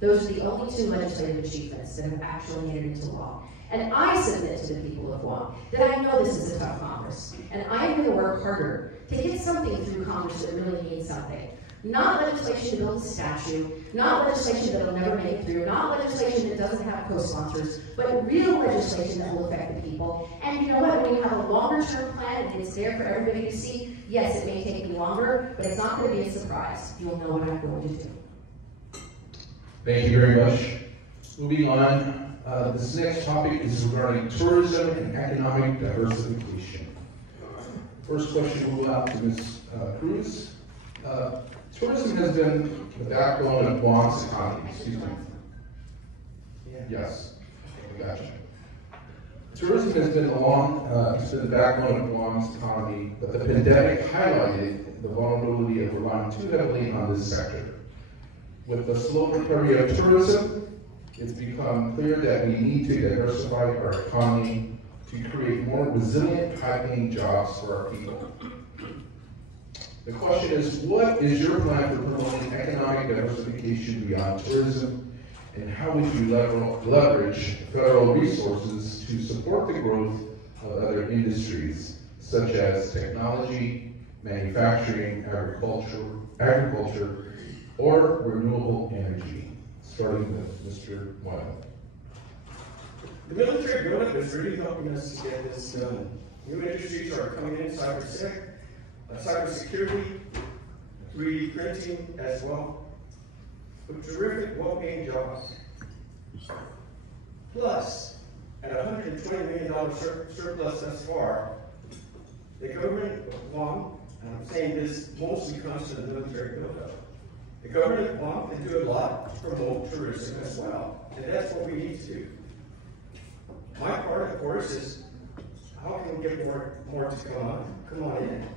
Those are the only 2 legislative achievements that have actually made it into law. And I submit to the people of Guam that I know this is a tough Congress, and I'm going to work harder to get something through Congress that really means something. Not legislation to build a statue, not legislation that will never make it through, not legislation that doesn't have co-sponsors, but real legislation that will affect the people. And you know what, when you have a longer-term plan and it's there for everybody to see, yes, it may take me longer, but it's not going to be a surprise. You'll know what I'm going to do. Thank you very much. Moving on, this next topic is regarding tourism and economic diversification. First question will go out to Ms. Cruz. Tourism has been the backbone of Guam's economy. Excuse me. Yes, I got you. Tourism has been the backbone of Guam's economy, but the pandemic highlighted the vulnerability of relying too heavily on this sector. With the slow recovery of tourism, it's become clear that we need to diversify our economy to create more resilient, high-paying jobs for our people. The question is, what is your plan for promoting economic diversification beyond tourism, and how would you leverage federal resources to support the growth of other industries, such as technology, manufacturing, agriculture, or renewable energy? Starting with Mr. Moylan. The military buildup is really helping us to get this done. New industries are coming in, cybersec, cybersecurity, 3D printing as well, with terrific well-paying jobs. Plus, at $120 million surplus thus far, the government of Guam, and I'm saying this mostly comes to the military buildup, the government of Guam can do a lot to promote tourism as well, and that's what we need to do. My part, of course, is how can we get more to come on in?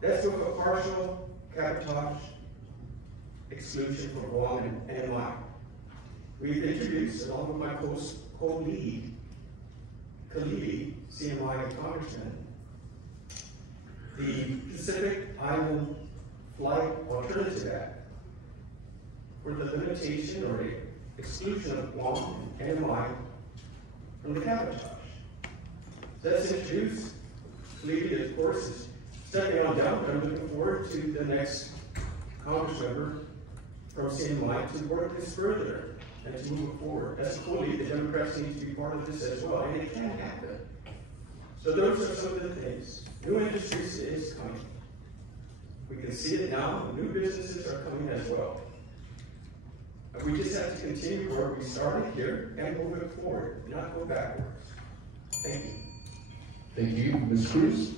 That's with a partial cabotage exclusion for Guam and MI. We've introduced, along with my co-lead, Khalidi, CMI and Congressman, the Pacific Island Flight Alternative Act for the limitation or the exclusion of Guam and MI from the cabotage. That's introduced. Khalidi, of course, is stepping on down, but I'm looking forward to the next Congress member from CMI to work this further and to move it forward. As a co-lead, the Democrats need to be part of this as well, and it can happen. So those are some of the things. New industries is coming. We can see it now. New businesses are coming as well. We just have to continue where we started here and move it forward, not go backwards. Thank you. Thank you. Ms. Cruz?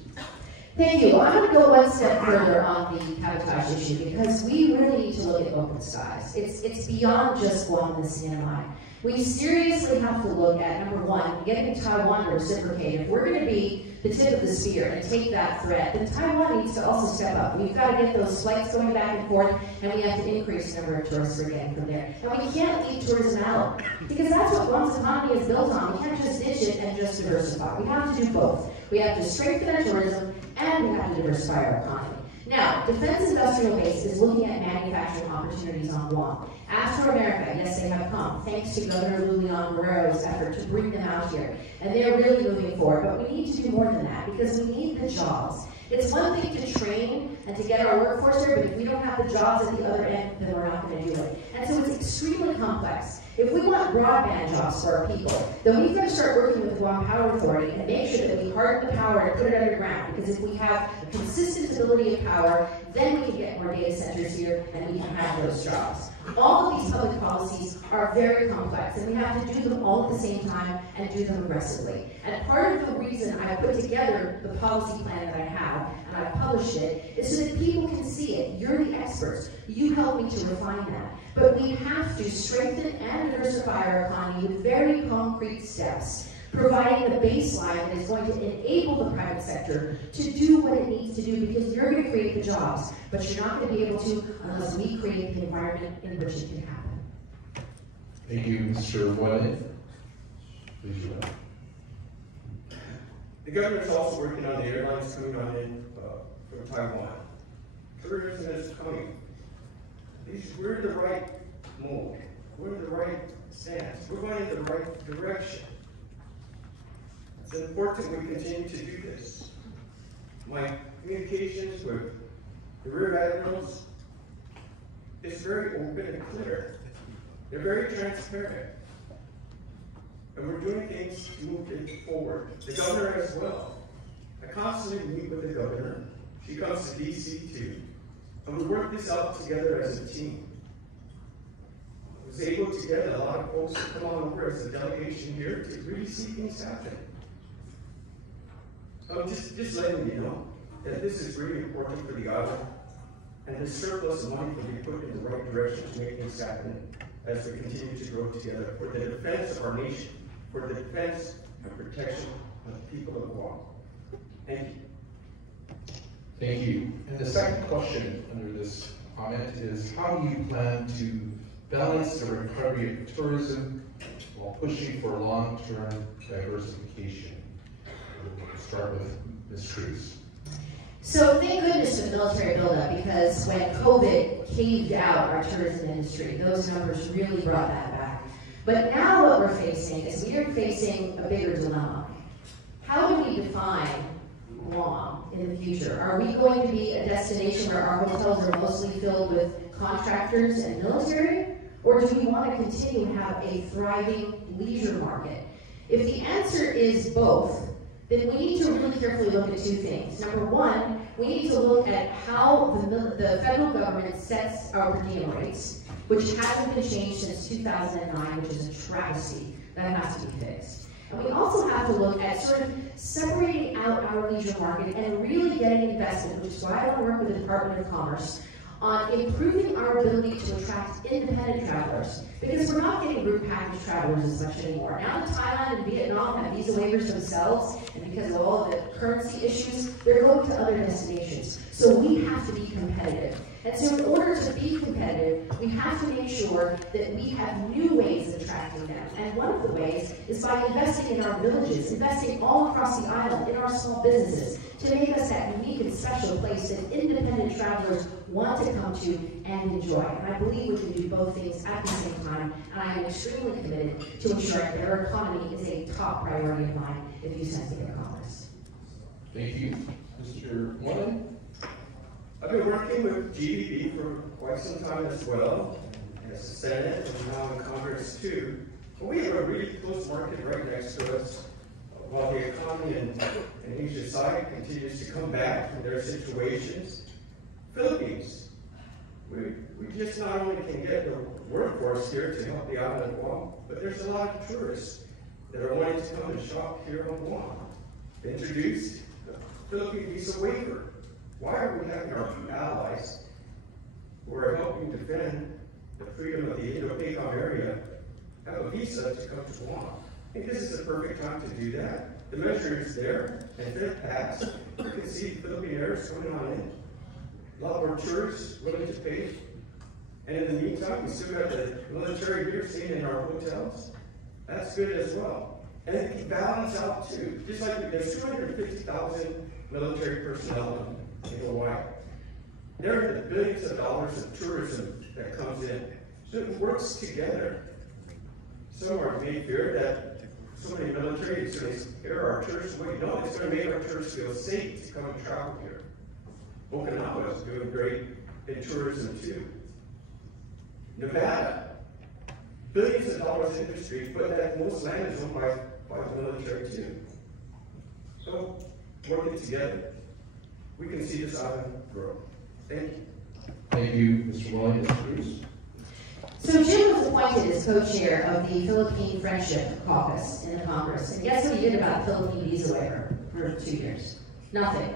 Thank you. Well, I'm going to go one step further on the cabotage issue because we really need to look at open skies. It's beyond just Guam and the CNMI. We seriously have to look at, number one, getting Taiwan to reciprocate. If we're going to be the tip of the spear and take that threat, then Taiwan needs to also step up. We've got to get those flights going back and forth, and we have to increase the number of tourists we're getting from there. And we can't leave tourism out, because that's what Guam's economy is built on. We can't just ditch it and just diversify. We have to do both. We have to strengthen our tourism, and we have to diversify our economy. Now, Defense Industrial Base is looking at manufacturing opportunities on Guam. Astro America, yes, they have come, thanks to Governor Lulian Guerrero's effort to bring them out here. And they're really moving forward, but we need to do more than that, because we need the jobs. It's one thing to train and to get our workforce here, but if we don't have the jobs at the other end, then we're not going to do it. And so it's extremely complex. If we want broadband jobs for our people, then we've got to start working with Guam Power Authority and make sure that we harden the power and put it underground, because if we have a consistent ability of power, then we can get more data centers here and we can have those jobs. All of these public policies are very complex, and we have to do them all at the same time and do them aggressively. And part of the reason I put together the policy plan that I have, and I published it, is so that people can see it. You're the experts. You help me to refine that. But we have to strengthen and diversify our economy with very concrete steps, providing the baseline that is going to enable the private sector to do what it needs to do, because you're going to create the jobs, but you're not going to be able to unless we create the environment in which it can happen. Thank you, Mr. Moylan. Please go ahead. The government's also working on the airlines coming on in from Taiwan. Tourism is coming. We're in the right mode. We're in the right stance. We're going in the right direction. It's important we continue to do this. My communications with the Rear Admirals is very open and clear. They're very transparent. And we're doing things to move it forward. The governor as well. I constantly meet with the governor. She comes to DC too. And we work this out together as a team. I was able to get a lot of folks to come on over as a delegation here to really see things happen. Just letting you know that this is really important for the island, and the surplus of money can be put in the right direction to make things happen as we continue to grow together for the defense of our nation, for the defense and protection of the people of Guam. Thank you. Thank you. And the second question under this comment is, how do you plan to balance the recovery of tourism while pushing for long-term diversification? We'll start with Ms. Cruz. So thank goodness for the military buildup, because when COVID caved out our tourism industry, those numbers really brought that back. But now what we're facing is we are facing a bigger dilemma. How do we define Guam in the future? Are we going to be a destination where our hotels are mostly filled with contractors and military? Or do we want to continue to have a thriving leisure market? If the answer is both, then we need to really carefully look at two things. Number one, we need to look at how the federal government sets our per diem rates, which hasn't been changed since 2009, which is a travesty. That has to be fixed. And we also have to look at sort of separating out our leisure market and really getting investment, which is why I want to work with the Department of Commerce, on improving our ability to attract independent travelers, because we're not getting group package travelers as much anymore. Now that Thailand and Vietnam have visa waivers themselves, and because of all of the currency issues, they're going to other destinations. So we have to be competitive. And so in order to be competitive, we have to make sure that we have new ways of attracting them. And one of the ways is by investing in our villages, investing all across the island in our small businesses, to make us that unique and special place that independent travelers want to come to and enjoy. And I believe we can do both things at the same time, and I am extremely committed to ensuring that our economy is a top priority of mine if you send me to Congress. Thank you. Mr. Moylan? I've been working with GDP for quite some time as well, as the Senate and now in Congress too. But we have a really close market right next to us. While the economy in Asia side continues to come back from their situations, Philippines, we just not only can get the workforce here to help the island of Guam, but there's a lot of tourists that are wanting to come and shop here on Guam. They introduced the Philippine visa waiver. Why are we having our allies who are helping defend the freedom of the Indo-Pacific area have a visa to come to Guam? I think this is the perfect time to do that. The measure is there, and if it passed, you can see Filipinos coming on in. A lot more tourists willing to pay. And in the meantime, we still got the military here staying in our hotels. That's good as well. And it can balance out too. Just like there's 250,000 military personnel in Hawaii. There are the billions of dollars of tourism that comes in. So it works together. Some are made fear that so many military is going to scare our tourists away. No, it's going to make our tourists feel safe to come and travel here. Okinawa is doing great in tourism too. Nevada, billions of dollars in industry, but that most land is owned by the military too. So, working together, we can see this island grow. Thank you. Thank you, Mr. Moylan. Mr. Cruz? So Jim was appointed as co-chair of the Philippine Friendship Caucus in the Congress. And guess what he did about the Philippine visa waiver for 2 years? Nothing.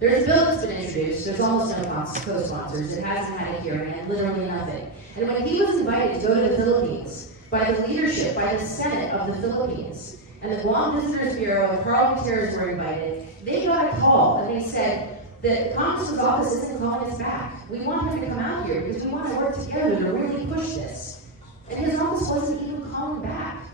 There's a bill that's been introduced. There's almost no co-sponsors. It hasn't had a hearing, and literally nothing. And when he was invited to go to the Philippines by the leadership, by the Senate of the Philippines, and the Guam Visitors Bureau and parliamentarians were invited, they got a call and they said, the Congressman's office isn't calling us back. We want him to come out here because we want to work together to really push this. And his office wasn't even calling back.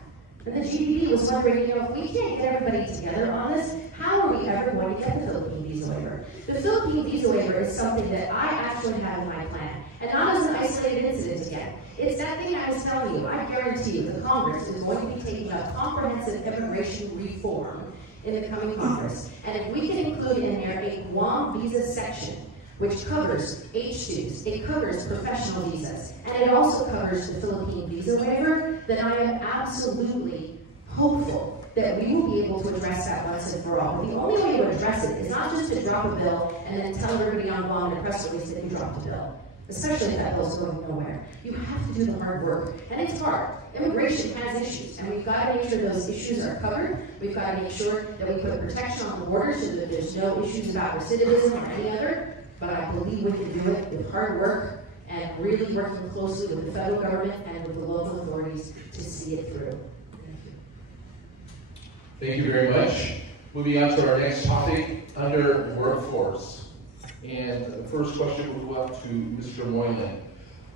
And the GDP was wondering, if we can't get everybody together on this, how are we ever going to get the Philippine visa waiver? The Philippine visa waiver is something that I actually have in my plan, and not as an isolated incident again. It's that thing I was telling you. I guarantee you the Congress is going to be taking up comprehensive immigration reform in the coming Congress. And if we can include in there a Guam visa section, which covers H-2s, it covers professional visas, and it also covers the Philippine visa waiver, then I am absolutely hopeful that we will be able to address that once and for all. But the only way to address it is not just to drop a bill and then tell everybody on Guam in a press release that you dropped a bill, especially if that bill's going nowhere. You have to do the hard work, and it's hard. Immigration has issues, and we've got to make sure those issues are covered. We've got to make sure that we put protection on the border so that there's no issues about recidivism or any other. But I believe we can do it with hard work and really working closely with the federal government and with the local authorities to see it through. Thank you very much. Moving on to our next topic, under workforce. And the first question will go out to Mr. Moylan.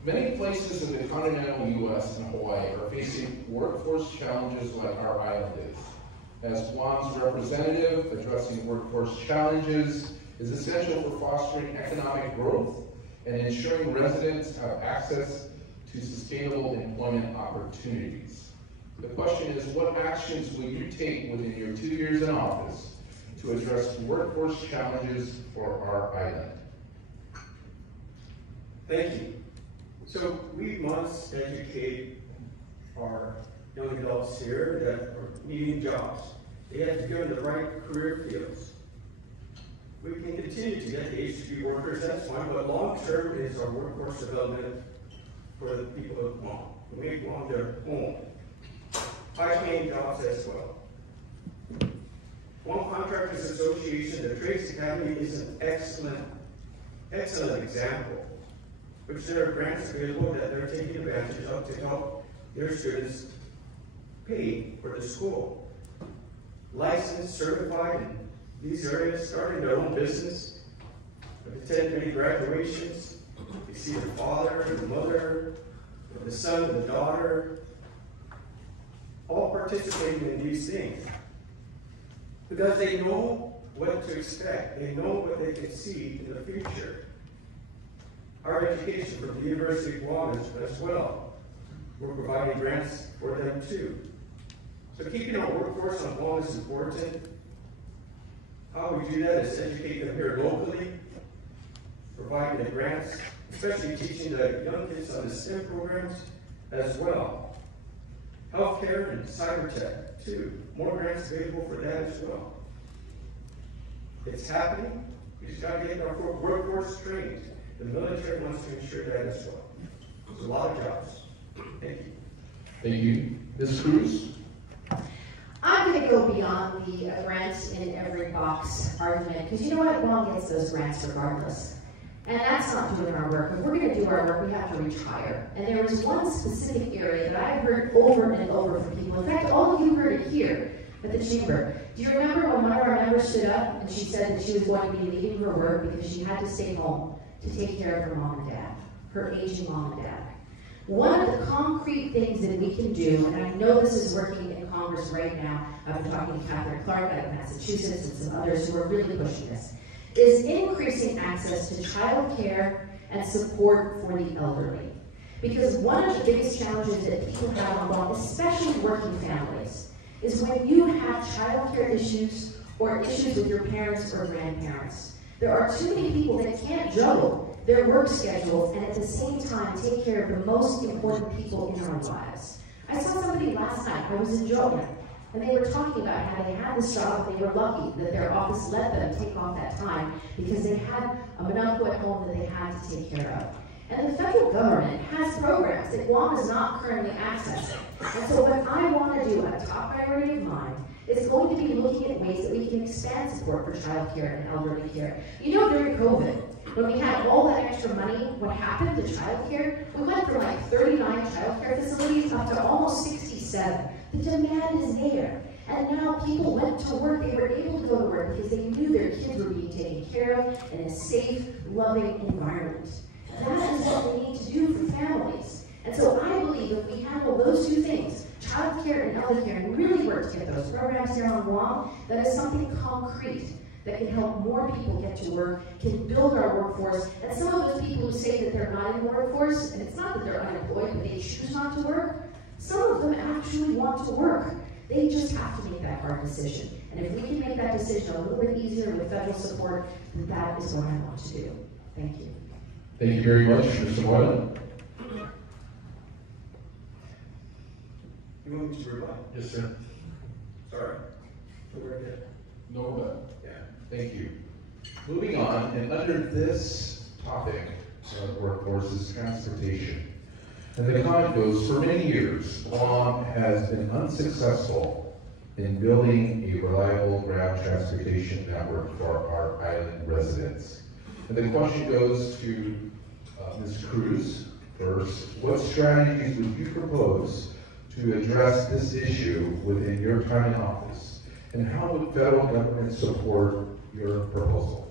Many places in the continental U.S. and Hawaii are facing workforce challenges like our island is. As Guam's representative, addressing workforce challenges is essential for fostering economic growth and ensuring residents have access to sustainable employment opportunities. The question is, what actions will you take within your 2 years in office to address workforce challenges for our island? Thank you. So we must educate our young adults here that are needing jobs. They have to go in the right career fields. We can continue to get the HCB workers, that's fine, but long-term is our workforce development for the people of Guam. We make Guam their home. High-paying jobs as well. Guam Contractors Association, the Trades Academy is an excellent example, which there are grants available that they're taking advantage of to help their students pay for the school. Licensed, certified in these areas, starting their own business, attend many graduations. You see the father, the mother, the son, the daughter, all participating in these things. Because they know what to expect. They know what they can see in the future. Our education from the University of Guam as well. We're providing grants for them too. So keeping our workforce on Guam is important. How we do that is educate them here locally, providing the grants, especially teaching the young kids on the STEM programs as well. Healthcare and cyber tech too. More grants available for that as well. It's happening. We just got to get our workforce trained. The military wants to ensure that as well. There's a lot of jobs. Thank you. Thank you. Ms. Cruz? I'm going to go beyond the grants in every box argument, because you know what? Guam gets those grants regardless. And that's not doing our work. If we're going to do our work, we have to reach higher. And there was one specific area that I've heard over and over from people. In fact, all of you heard it here at the chamber. Do you remember when one of our members stood up and she said that she was going to be leaving her work because she had to stay home to take care of her mom and dad, her aging mom and dad? One of the concrete things that we can do, and I know this is working in Congress right now, I've been talking to Catherine Clark out of Massachusetts and some others who are really pushing this, is increasing access to child care and support for the elderly. Because one of the biggest challenges that people have on Guam, especially working families, is when you have child care issues or issues with your parents or grandparents. There are too many people that can't juggle their work schedules and at the same time take care of the most important people in our lives. I saw somebody last night, I was in Georgia, and they were talking about how they had this job and they were lucky that their office let them take off that time because they had a Monaco at home that they had to take care of. And the federal government has programs that Guam is not currently accessing. And so what I want to do, a top priority of mine, is going to be looking at ways that we can expand support for child care and elderly care. You know, during COVID, when we had all that extra money, what happened to child care? We went from like 39 child care facilities up to almost 67. The demand is there. And now people went to work, they were able to go to work because they knew their kids were being taken care of in a safe, loving environment. That is what we need to do for families. And so I believe if we handle those two things, child care and elder care, and really work to get those programs here on Guam, that is something concrete that can help more people get to work, can build our workforce. And some of those people who say that they're not in the workforce, and it's not that they're unemployed, but they choose not to work, some of them actually want to work. They just have to make that hard decision. And if we can make that decision a little bit easier with federal support, then that is what I want to do. Thank you. Thank you very much, Mr. Moylan. You want me to reply? Yes, sir. Sorry. Go right ahead. No, but Yeah. thank you. Moving on, and under this topic of workforce is transportation. And the comment goes, for many years, Guam has been unsuccessful in building a reliable ground transportation network for our island residents. And the question goes to Ms. Cruz first. What strategies would you propose to address this issue within your time in office? And how would federal government support your proposal?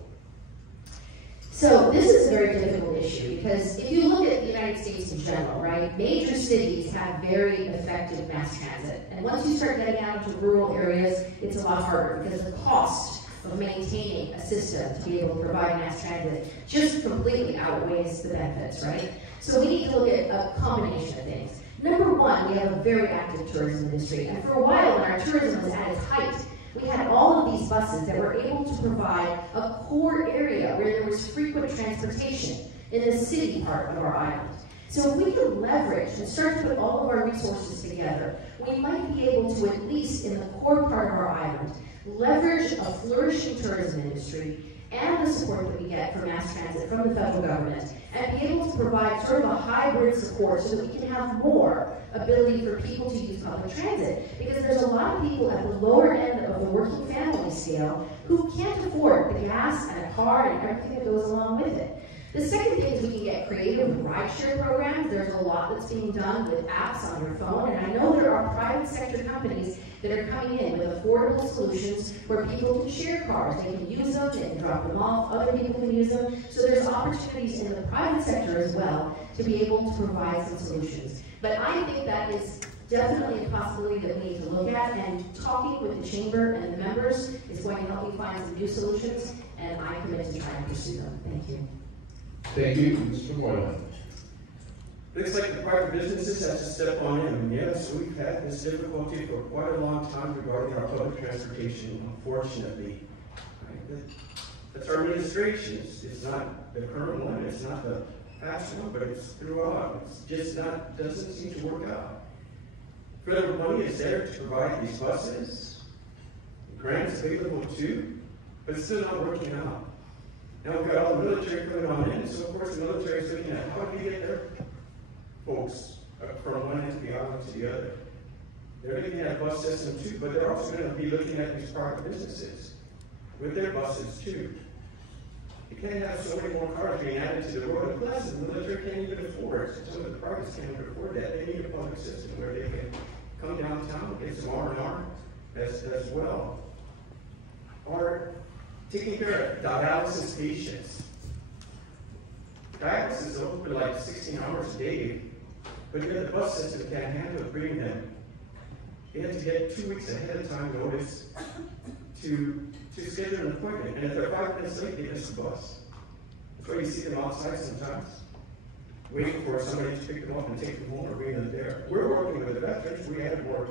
So this is a very difficult issue because if you look at the United States in general, right, major cities have very effective mass transit. And once you start getting out into rural areas, it's a lot harder because the cost of maintaining a system to be able to provide mass transit just completely outweighs the benefits, right? So we need to look at a combination of things. Number one, we have a very active tourism industry. And for a while, when our tourism was at its height, we had all of these buses that were able to provide a core area where there was frequent transportation in the city part of our island. So if we can leverage and start to put all of our resources together, we might be able to, at least in the core part of our island, leverage a flourishing tourism industry and the support that we get from mass transit from the federal government, and be able to provide sort of a hybrid support so that we can have more ability for people to use public transit. Because there's a lot of people at the lower end of the working family scale who can't afford the gas and a car and everything that goes along with it. The second thing is we can get creative with rideshare programs. There's a lot that's being done with apps on your phone, and I know there are private sector companies that are coming in with affordable solutions where people can share cars. They can use them, they can drop them off, other people can use them. So there's opportunities in the private sector as well to be able to provide some solutions. But I think that is definitely a possibility that we need to look at, and talking with the chamber and the members is going to help me find some new solutions, and I commit to trying to pursue them. Thank you. Thank you, Mr. Moylan. Looks like the private businesses have to step on in. And yes, we've had this difficulty for quite a long time regarding our public transportation, unfortunately. Right? That's our administration. It's not the current one, it's not the past one, but it's throughout. It's just not, doesn't seem to work out. Federal money is there to provide these buses. Grants available too, but it's still not working out. Now we've got all the military coming on in, so of course the military is looking at how do we get their folks from one end of the island to the other. They're looking at a bus system too, but they're also going to be looking at these private businesses with their buses too. You can't have so many more cars being added to the road, and plus the military can't even afford it. Some of the privates can't even afford that. They need a public system where they can come downtown and get some R&R as well. Or taking care of dialysis patients. Dialysis is open like 16 hours a day, but yet the bus system can't handle bringing them. They have to get 2 weeks ahead of time notice to schedule an appointment, and if they're 5 minutes late, they miss the bus. That's why you see them outside sometimes, waiting for somebody to pick them up and take them home or bring them there. We're working with the veterans. We added more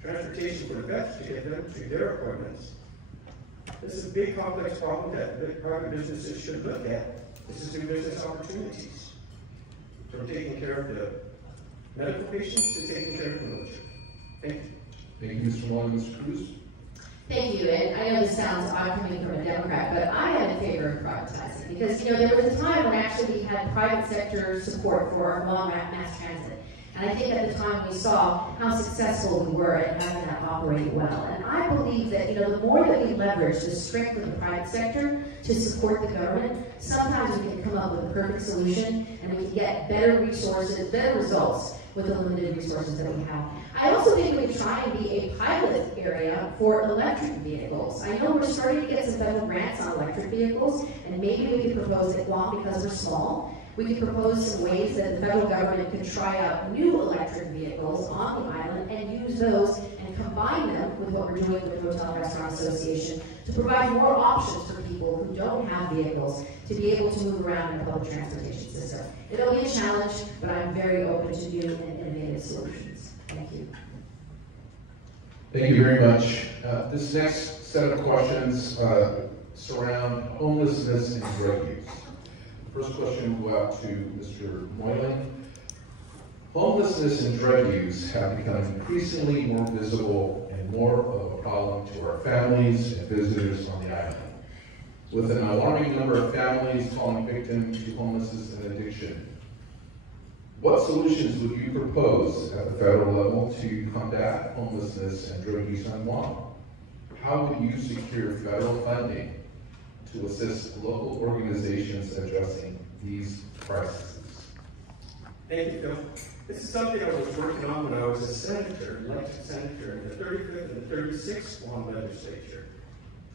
transportation for the veterans to get them to their appointments. This is a big, complex problem that private businesses should look at. This is new business opportunities. From taking care of the medical patients to taking care of the military. Thank you. Thank you, Mr. Moylan. Mr. Cruz? Thank you, and I know this sounds odd coming from a Democrat, but I am in favor of privatizing because, there was a time when actually we had private sector support for our long mass transit. And I think at the time we saw how successful we were at having that operate well. And I believe that, the more that we leverage the strength of the private sector to support the government, sometimes we can come up with a perfect solution and we can get better resources, better results with the limited resources that we have. I also think we can try and be a pilot area for electric vehicles. I know we're starting to get some federal grants on electric vehicles, and maybe we could propose it, Guam, because we're small. We could propose some ways that the federal government could try out new electric vehicles on the island and use those and combine them with what we're doing with the Hotel and Restaurant Association to provide more options for people who don't have vehicles to be able to move around in a public transportation system. It'll be a challenge, but I'm very open to new and innovative solutions. Thank you. Thank you very much. This next set of questions surround homelessness and drug use. First question will go out to Mr. Moylan. Homelessness and drug use have become increasingly more visible and more of a problem to our families and visitors on the island, with an alarming number of families falling victim to homelessness and addiction. What solutions would you propose at the federal level to combat homelessness and drug use on Guam? How would you secure federal funding to assist local organizations addressing these crises? Thank you, Phil. This is something I was working on when I was a senator, elected senator in the 35th and 36th Guam legislature.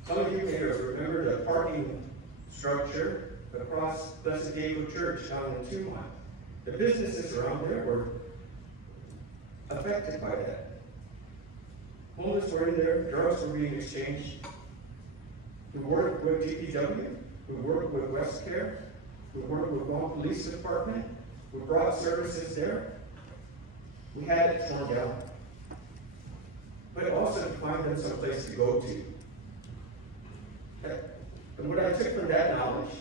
Some of you may remember the parking structure across Blessed Diego Church down in Tumon. The businesses around there were affected by that. Homeless were in there, drugs were being exchanged. We worked with DPW, we worked with West Care, we worked with Guam Police Department, we brought services there. We had it torn down. But also to find them someplace to go to. And what I took from that knowledge,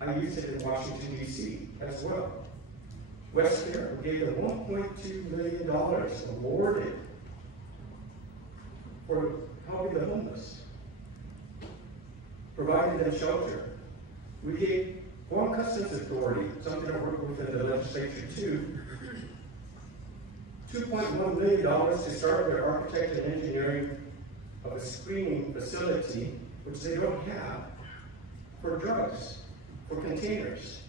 I used it in Washington, D.C. as well. West Care, we gave them $1.2 million awarded for helping the homeless, providing them shelter. We gave Guam Customs Authority, something I work with in the legislature too, $2.1 million to start their architect and engineering of a screening facility, which they don't have, for drugs, for containers,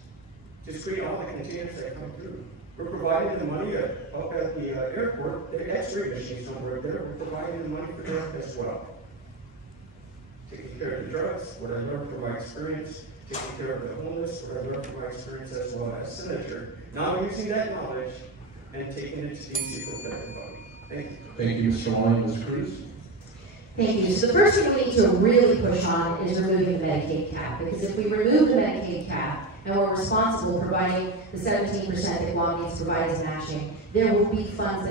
to screen all the containers that come through. We're providing the money up at the airport. The X-ray machines don't work there. We're providing the money for them as well. Taking care of the drugs, what I learned from my experience, taking care of the homeless, what I learned from my experience as well as senator. Now I'm using that knowledge and taking it to DC for better funding. Thank you. Thank you, Mr. Moylan. Ms. Cruz? Thank you. So the first thing we need to really push on is removing the Medicaid cap, because if we remove the Medicaid cap and we're responsible for providing the 17% that Guam needs to provide as matching, there will be funds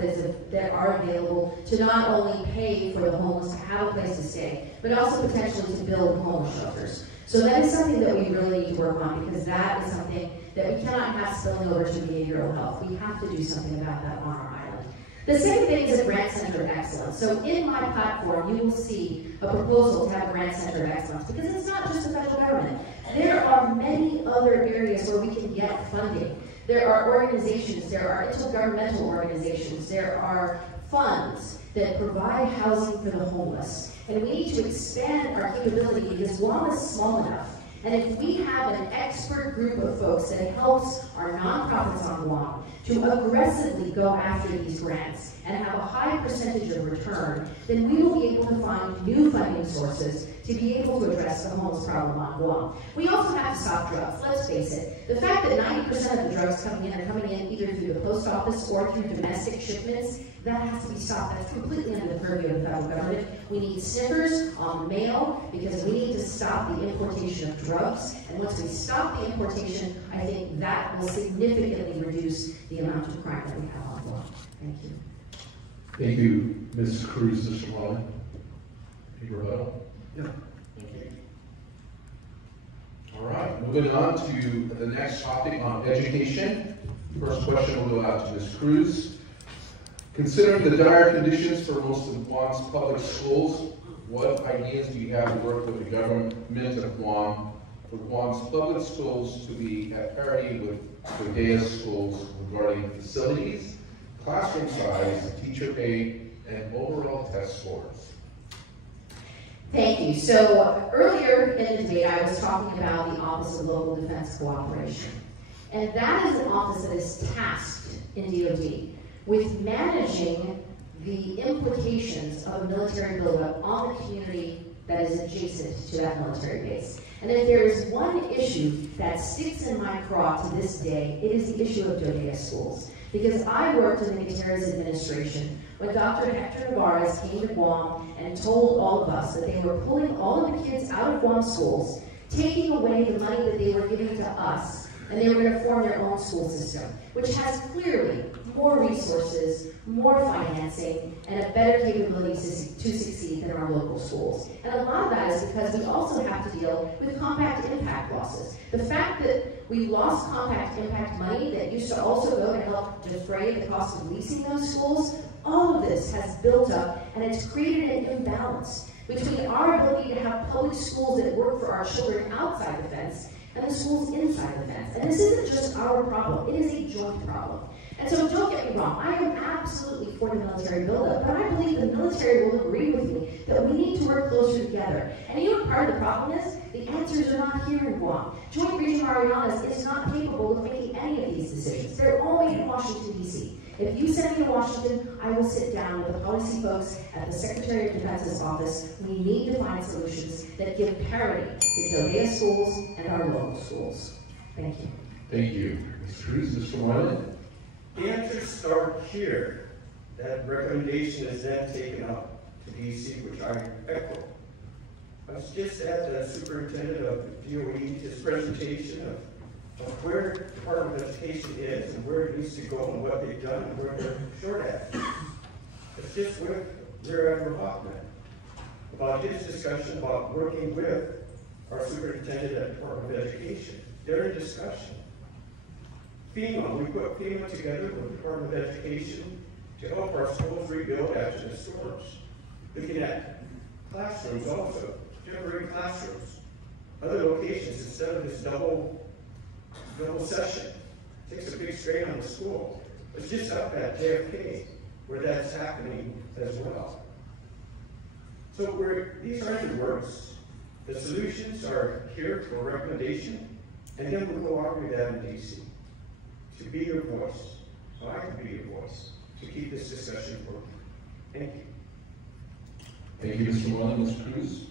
that are available to not only pay for the homeless to have a place to stay, but also potentially to build homeless shelters. So that is something that we really need to work on, because that is something that we cannot have spilling over to behavioral health. We have to do something about that on our island. The second thing is a grant center of excellence. So in my platform, you will see a proposal to have a grant center of excellence, because it's not just the federal government. There are many other areas where we can get funding. There are organizations, there are intergovernmental organizations, there are funds that provide housing for the homeless. And we need to expand our capability, because Guam is small enough. And if we have an expert group of folks that helps our nonprofits on Guam to aggressively go after these grants and have a high percentage of return, then we will be able to find new funding sources to be able to address the homeless problem on Guam. We also have to stop drugs. Let's face it. The fact that 90% of the drugs coming in are coming in either through the post office or through domestic shipments, that has to be stopped. That's completely under the purview of the federal government. We need sniffers on mail, because we need to stop the importation of drugs. And once we stop the importation, I think that will significantly reduce the amount of crime that we have on Guam. Thank you. Thank you, Ms. Cruz. Mr. Moylan? Any rebuttal? No. Thank you. All right, moving on to the next topic on education. First question will go out to Ms. Cruz. Considering the dire conditions for most of Guam's public schools, what ideas do you have to work with the government of Guam for Guam's public schools to be at parity with Paideia schools regarding facilities, classroom size, teacher pay, and overall test scores? Thank you. So earlier in the debate, I was talking about the Office of Local Defense Cooperation. And that is an office that is tasked in DOD with managing the implications of a military buildup on the community that is adjacent to that military base. And if there is one issue that sticks in my craw to this day, it is the issue of Paideia schools. Because I worked in the Gutierrez administration when Dr. Hector Navarez came to Guam and told all of us that they were pulling all of the kids out of Guam schools, taking away the money that they were giving to us, and they were going to form their own school system, which has clearly more resources, more financing, and a better capability to succeed than our local schools. And a lot of that is because we also have to deal with compact impact losses. The fact that we lost compact impact money that used to also go to help defray the cost of leasing those schools, all of this has built up, and it's created an imbalance between our ability to have public schools that work for our children outside the fence and the schools inside the fence. And this isn't just our problem, it is a joint problem. And so don't get me wrong, I am absolutely for the military buildup, but I believe the military will agree with me that we need to work closer together. And you know what part of the problem is? The answers are not here in Guam. Joint Region Marianas is not capable of making any of these decisions. They're all made in Washington, D.C. If you send me to Washington, I will sit down with the policy folks at the Secretary of Defense's office. We need to find solutions that give parity to Paideia schools and our local schools. Thank you. Thank you. Ms. Cruz, Mr. Moylan? The answers start here. That recommendation is then taken up to DC, which I echo. I was just at the superintendent of DOE, his presentation of where the Department of Education is and where it needs to go and what they've done and where they're short at. It's just with Reverend Hoffman about his discussion about working with our superintendent at the Department of Education. They're in discussion. FEMA, we put FEMA together with the Department of Education to help our schools rebuild after the storms. Looking at classrooms also, temporary classrooms, other locations instead of this double session. It takes a big strain on the school. It's just up at JFK where that's happening as well. So these are the words. The solutions are here for recommendation, and then we'll go argue that in DC. To be your voice, so I can be your voice, to keep this discussion working. Thank you. Thank you, Mr. Moylan. Mr. Cruz?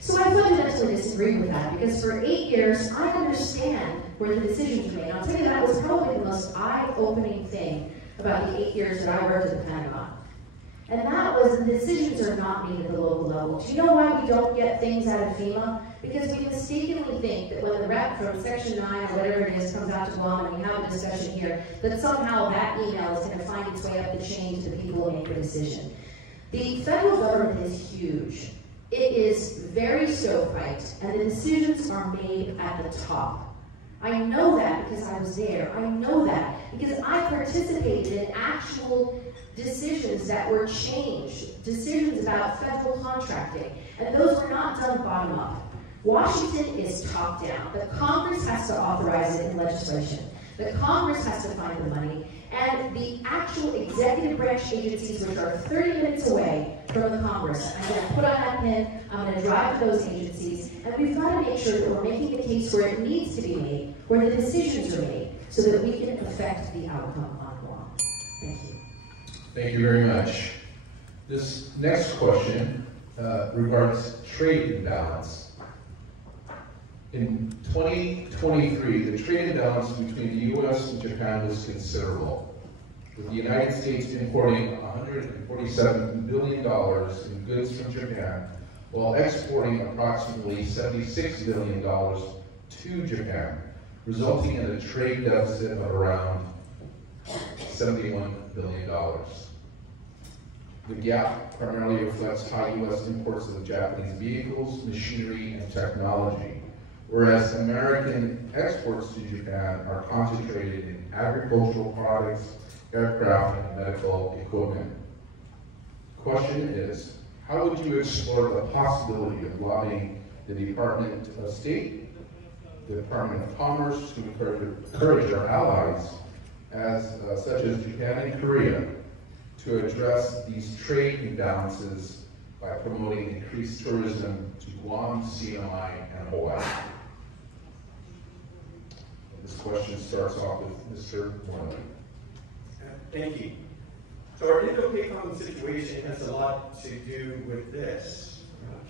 So I fundamentally disagree with that, because for 8 years, I understand where the decisions were made. I'll tell you, that was probably the most eye-opening thing about the 8 years that I worked at the Pentagon. And that was, the decisions are not made at the local level. Do you know why we don't get things out of FEMA? Because we mistakenly think that when the rep from Section 9 or whatever it is comes out to Guam and we have a discussion here, that somehow that email is going to find its way up the chain to the people who make the decision. The federal government is huge. It is very stovepiped, and the decisions are made at the top. I know that because I was there. I know that because I participated in actual decisions that were changed, decisions about federal contracting, and those were not done bottom up. Washington is top down. The Congress has to authorize it in legislation. The Congress has to find the money, and the actual executive branch agencies, which are 30 minutes away from the Congress, I'm going to put on that pin, I'm going to drive to those agencies, and we've got to make sure that we're making the case where it needs to be made, where the decisions are made, so that we can affect the outcome on Guam. Thank you. Thank you very much. This next question regards trade imbalance. In 2023, the trade imbalance between the U.S. and Japan was considerable, with the United States importing $147 billion in goods from Japan, while exporting approximately $76 billion to Japan, resulting in a trade deficit of around $71 billion. The gap primarily reflects high U.S. imports of Japanese vehicles, machinery, and technology, whereas American exports to Japan are concentrated in agricultural products, aircraft, and medical equipment. The question is, how would you explore the possibility of lobbying the Department of State, the Department of Commerce to encourage our allies, such as Japan and Korea, to address these trade imbalances by promoting increased tourism to Guam, CMI, and Hawaii? This question starts off with Mr. Moylan. Thank you. So our Indo-PACOM situation has a lot to do with this.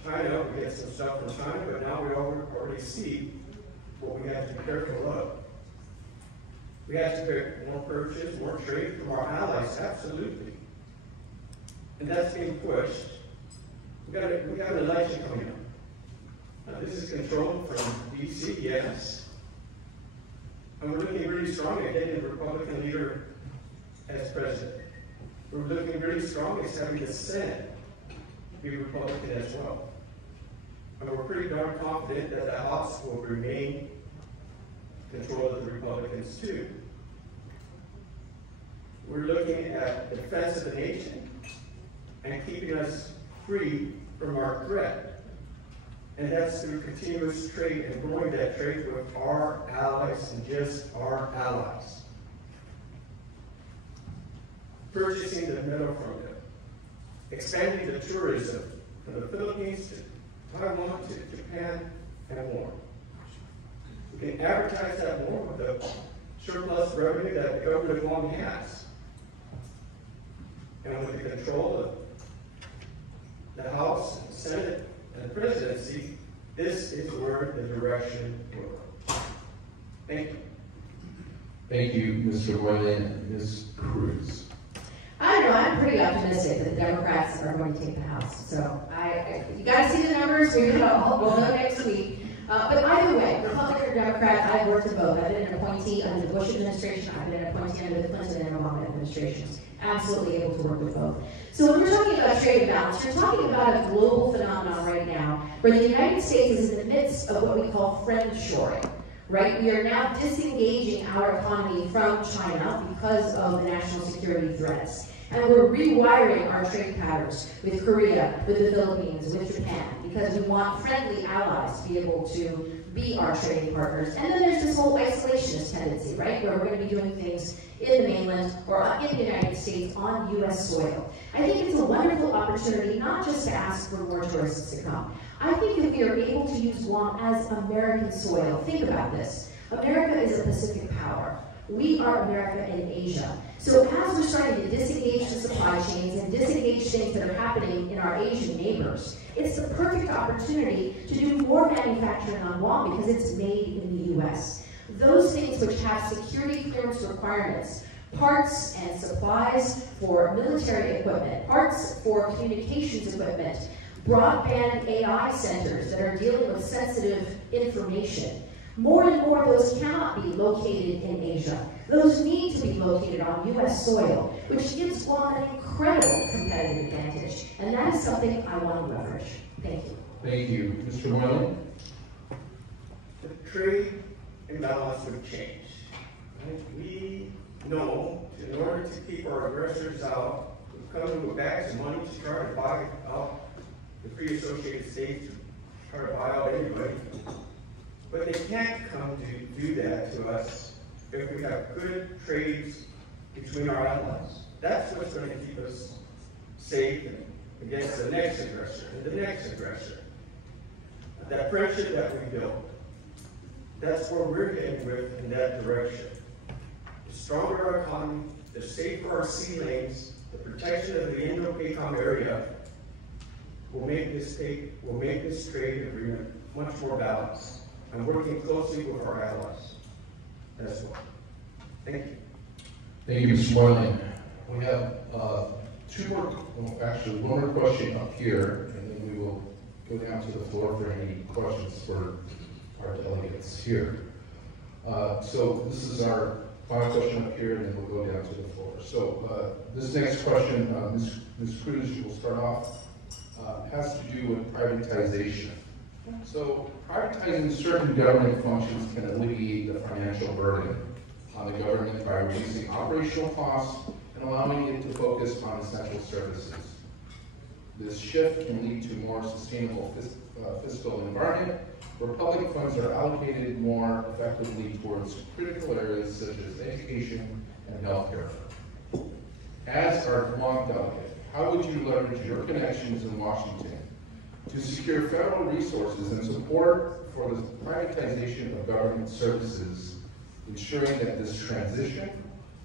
China, we get some stuff from China, but now we already see what we have to be careful of. We have to get more purchase, more trade from our allies, absolutely. And that's being pushed. We have an election coming up. Now, this is controlled from DC, yes. And we're looking really strong at getting the Republican leader as president. We're looking really strong at having the Senate be Republican as well. And we're pretty darn confident that the House will remain controlled of the Republicans too. We're looking at the defense of the nation and keeping us free from our threat. And that's through continuous trade and growing that trade with our allies and just our allies. Purchasing the metal from them. Expanding the tourism from the Philippines to Taiwan to Japan and more. We can advertise that more with the surplus revenue that the government of Guam has. And with the control of the House, and Senate, and the presidency, this is where the direction will go. Thank you. Thank you, Mr. Moylan. Ms. Cruz. I don't know, I'm pretty optimistic that the Democrats are going to take the House. So you got to see the numbers. We'll know next week. But either way, Republican or Democrat, I've worked in both. I've been an appointee under the Bush administration. I've been an appointee under the Clinton and Obama administrations. Absolutely able to work with both. So when we're talking about trade imbalance, you're talking about a global phenomenon right now where the United States is in the midst of what we call friendshoring, right? We are now disengaging our economy from China because of the national security threats. And we're rewiring our trade patterns with Korea, with the Philippines, with Japan, because we want friendly allies to be able to be our trading partners. And then there's this whole isolationist tendency, right, where we're going to be doing things in the mainland or in the United States on U.S. soil. I think it's a wonderful opportunity not just to ask for more tourists to come. I think if we are able to use Guam as American soil, think about this. America is a Pacific power. We are America in Asia. So as we're starting to disengage the supply chains and disengage things that are happening in our Asian neighbors, it's the perfect opportunity to do more manufacturing on Guam because it's made in the U.S. Those things which have security clearance requirements, parts and supplies for military equipment, parts for communications equipment, broadband AI centers that are dealing with sensitive information. More and more, those cannot be located in Asia. Those need to be located on U.S. soil, which gives Guam an incredible competitive advantage. And that is something I want to leverage. Thank you. Thank you. Mr. Moylan? The trade imbalance would change. Right? We know in order to keep our aggressors out, we've come in with bags of money to try to buy out the free associated states, to try to buy out anybody. But they can't come to do that to us if we have good trades between our allies. That's what's going to keep us safe against the next aggressor and the next aggressor. That friendship that we built, that's where we're heading with in that direction. The stronger our economy, the safer our sea lanes, the protection of the Indo-PACOM area will make this trade agreement much more balanced. And working closely with our allies as well. Thank you. Thank you, Mr. Moylan. We have one more question up here, and then we will go down to the floor for any questions for our delegates here. So this is our final question up here, and then we'll go down to the floor. So this next question, Ms. Cruz, will start off, has to do with privatization. So privatizing certain government functions can alleviate the financial burden on the government by reducing operational costs and allowing it to focus on essential services. This shift can lead to more sustainable fiscal environment where public funds are allocated more effectively towards critical areas such as education and healthcare. As our Guam delegate, how would you leverage your connections in Washington to secure federal resources and support for the privatization of government services, ensuring that this transition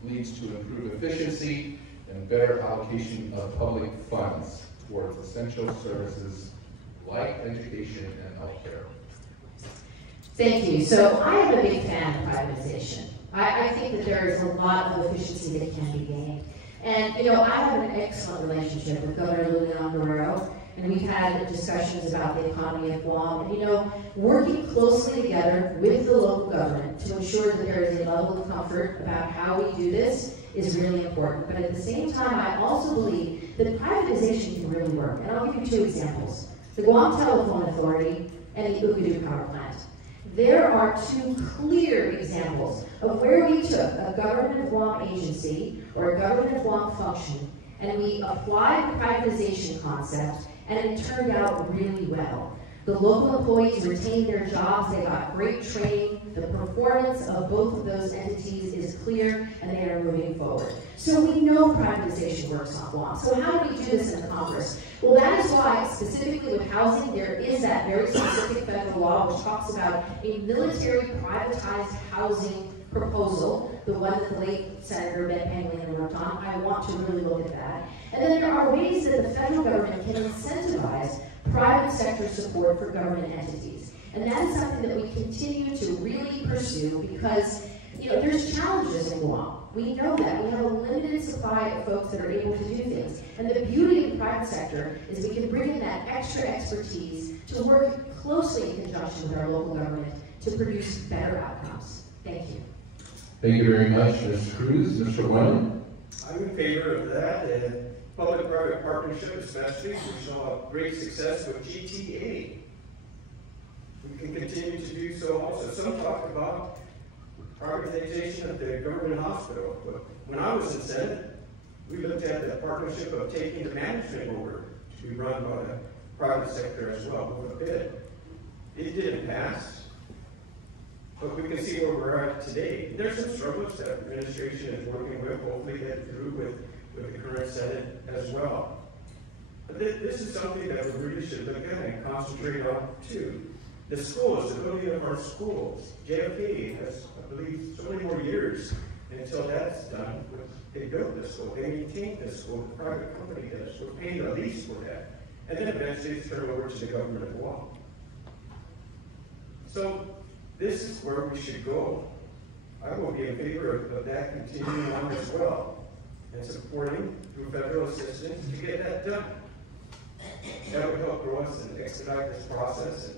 leads to improved efficiency and better allocation of public funds towards essential services like education and healthcare? Thank you. So I am a big fan of privatization. I think that there is a lot of efficiency that can be gained. And, I have an excellent relationship with Governor Moylan Guerrero, and we've had discussions about the economy of Guam. And, working closely together with the local government to ensure that there is a level of comfort about how we do this is really important. But at the same time, I also believe that privatization can really work. And I'll give you two examples. The Guam Telephone Authority and the Ukadu Power Plant. There are two clear examples of where we took a government of Guam agency or a government of Guam function and we applied the privatization concept, and it turned out really well. The local employees retained their jobs, they got great training, the performance of both of those entities is clear, and they are moving forward. So we know privatization works on Guam. So how do we do this in Congress? Well, that is why, specifically with housing, there is that very specific federal law which talks about a military privatized housing proposal, the one that the late Senator Ben Pangilinan worked on. I want to really look at that. And then there are ways that the federal government can incentivize private sector support for government entities. And that is something that we continue to really pursue because, there's challenges in Guam. We know that. We have a limited supply of folks that are able to do things. And the beauty of the private sector is we can bring in that extra expertise to work closely in conjunction with our local government to produce better outcomes. Thank you. Thank you very much, Ms. Cruz. Mr. Moylan? I'm in favor of that, and public-private partnership especially, we saw great success with GTA. We can continue to do so also. Some talked about privatization of the government hospital, but when I was in Senate, we looked at the partnership of taking the management over to be run by the private sector as well with a bid. It didn't pass, but we can see where we're at today. There's some struggles that the administration is working with, hopefully get through with the current Senate as well. But this is something that we really should look at and concentrate on too. The schools, the building of our schools. JFK has, I believe, so many more years until that's done. They built the school, they maintain the school, the private company does. We're paying the lease for that. And then eventually it's turned over to the government of Guam. So this is where we should go. I will be in favor of that continuing on as well, and supporting through federal assistance to get that done. That would help grow us and expedite this process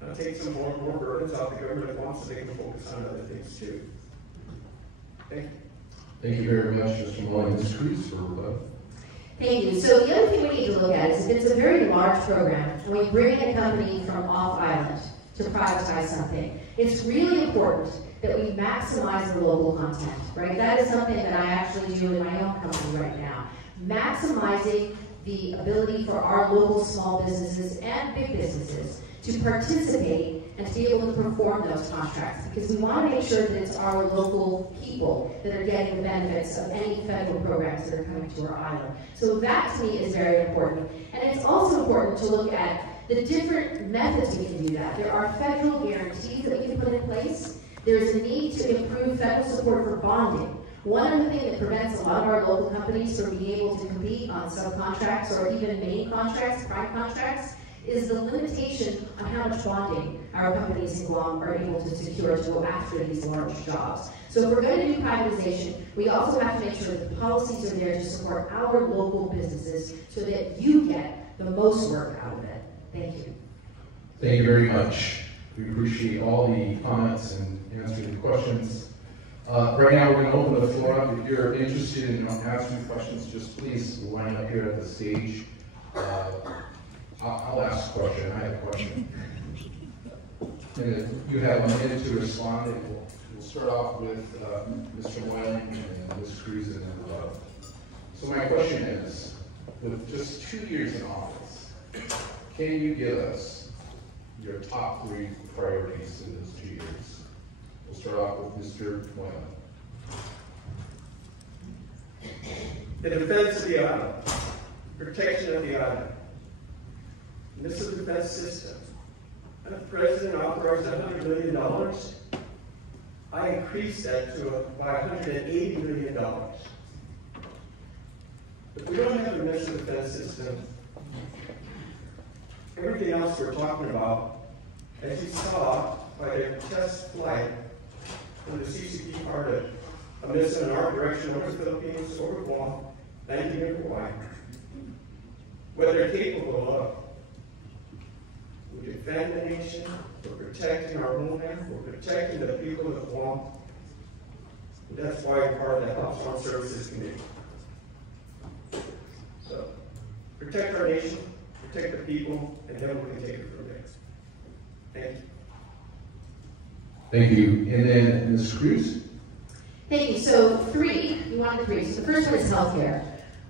and take some more burdens off the government of Guam so they can focus on other things too. Thank you. Thank you very much, Mr. Moylan. Ms. Cruz for Thank you. So the other thing we need to look at is if it's a very large program and we bring in a company from off island to privatize something, it's really important that we maximize the local content, right? That is something that I actually do in my own company right now. Maximizing the ability for our local small businesses and big businesses to participate and to be able to perform those contracts, because we want to make sure that it's our local people that are getting the benefits of any federal programs that are coming to our island. So that to me is very important. And it's also important to look at the different methods we can do that. There are federal guarantees that we can put in place. There's a need to improve federal support for bonding. One other thing that prevents a lot of our local companies from being able to compete on subcontracts or even main contracts, prime contracts, is the limitation on how much bonding our companies in Guam are able to secure to go after these large jobs. So if we're going to do privatization, we also have to make sure that the policies are there to support our local businesses so that you get the most work out of it. Thank you. Thank you very much. We appreciate all the comments and answering the questions. Right now, we're going to open the floor up. If you're interested in asking questions, just please line up here at the stage. I'll ask a question. I have a question. And you have a minute to respond. And we'll start off with Mr. Moylan and Ms. Cruz and then above. So my question is, with just 2 years in office, can you give us your top 3 priorities in those 2 years? We'll start off with Mr. Moylan. The defense of the island, protection of the island, missile defense system. And the president authorized $100 million. I increased that to by $180 million. If we don't have a missile defense system, everything else we're talking about, as you saw by the test flight from the CCP part of a missile in our direction over the Philippines, over Guam, landing in Hawaii, what they're capable of. We defend the nation, we're protecting our homeland, we're protecting the people of Guam. That's why I'm part of the House Armed Services Committee. So, protect our nation, protect the people, and then we can take it from there. Thank you. Thank you. And then Ms. Cruz? Thank you. So 3, you wanted 3. So the first one is healthcare.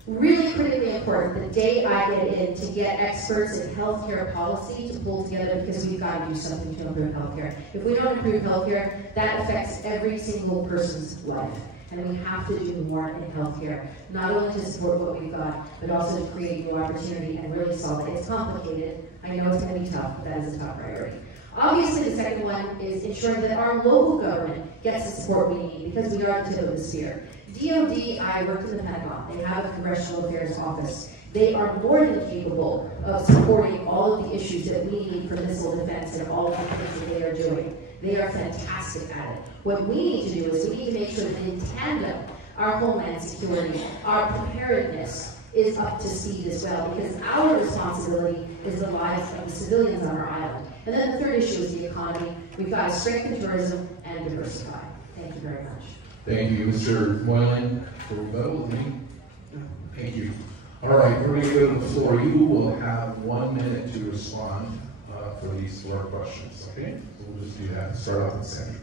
Really critically important the day I get in to get experts in healthcare policy to pull together, because we've got to do something to improve healthcare. If we don't improve healthcare, that affects every single person's life. And we have to do more in healthcare, not only to support what we've got, but also to create new opportunity and really solve it. It's complicated. I know it's going to be tough, but that is a top priority. Obviously, the second one is ensuring that our local government gets the support we need, because we are the tip of the spear. DOD, I worked in the Pentagon. They have a Congressional Affairs Office. They are more than capable of supporting all of the issues that we need for missile defense and all of the things that they are doing. They are fantastic at it. What we need to do is we need to make sure that in tandem, our homeland security, our preparedness is up to speed as well, because our responsibility is the lives of the civilians on our island. And then the third issue is the economy. We've got to strengthen tourism and diversify. Thank you very much. Thank you, Mr. Moylan, for rebuttal. Thank you. All right, we're going to go to the floor. You will have 1 minute to respond. for these 4 questions, okay? So we'll just do that. Start off with Sandra.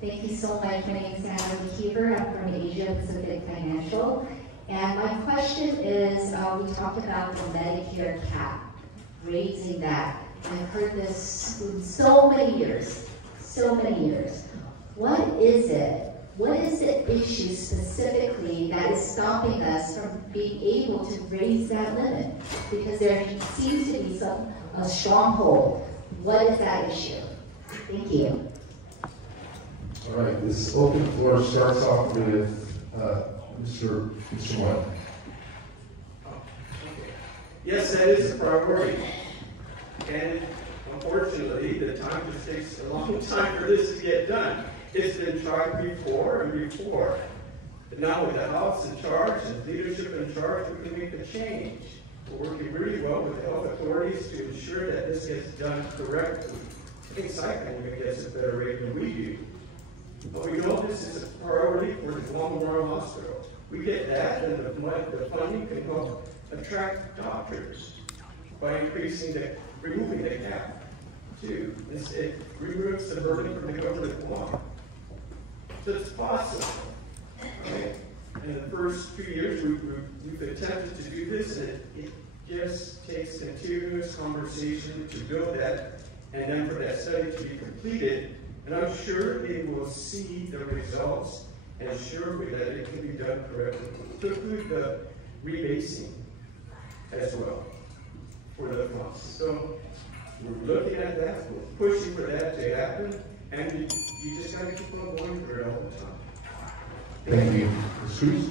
Thank you so much. My name is Sandra McKeever. I'm from Asia Pacific Financial. And my question is, we talked about the Medicare cap, raising that. I've heard this in so many years. What is it? What is the issue specifically that is stopping us from being able to raise that limit? Because there seems to be a stronghold. What is that issue? Thank you. All right, this open floor starts off with Mr. Moylan. Yes, that is a priority. And unfortunately, the time just takes a long time for this to get done. It's been tried before and before. But now with the House in charge and leadership in charge, we can make a change. We're working really well with the health authorities to ensure that this gets done correctly. I think Cycling even gets a better rate than we do. But we know this is a priority for the Guam Memorial Hospital. We get that, and the funding can help attract doctors by removing the cap, too. It removes the burden from the government of Guam. So it's possible. Okay? In the first few years, we've attempted to do this, and it just takes continuous conversation to build that, and then for that study to be completed. And I'm sure they will see the results and assure me that it can be done correctly. To include the rebasing as well for the funds. So we're looking at that, we're pushing for that to happen, and you just got to keep on going for it all the time. Thank you. Ms. Cruz?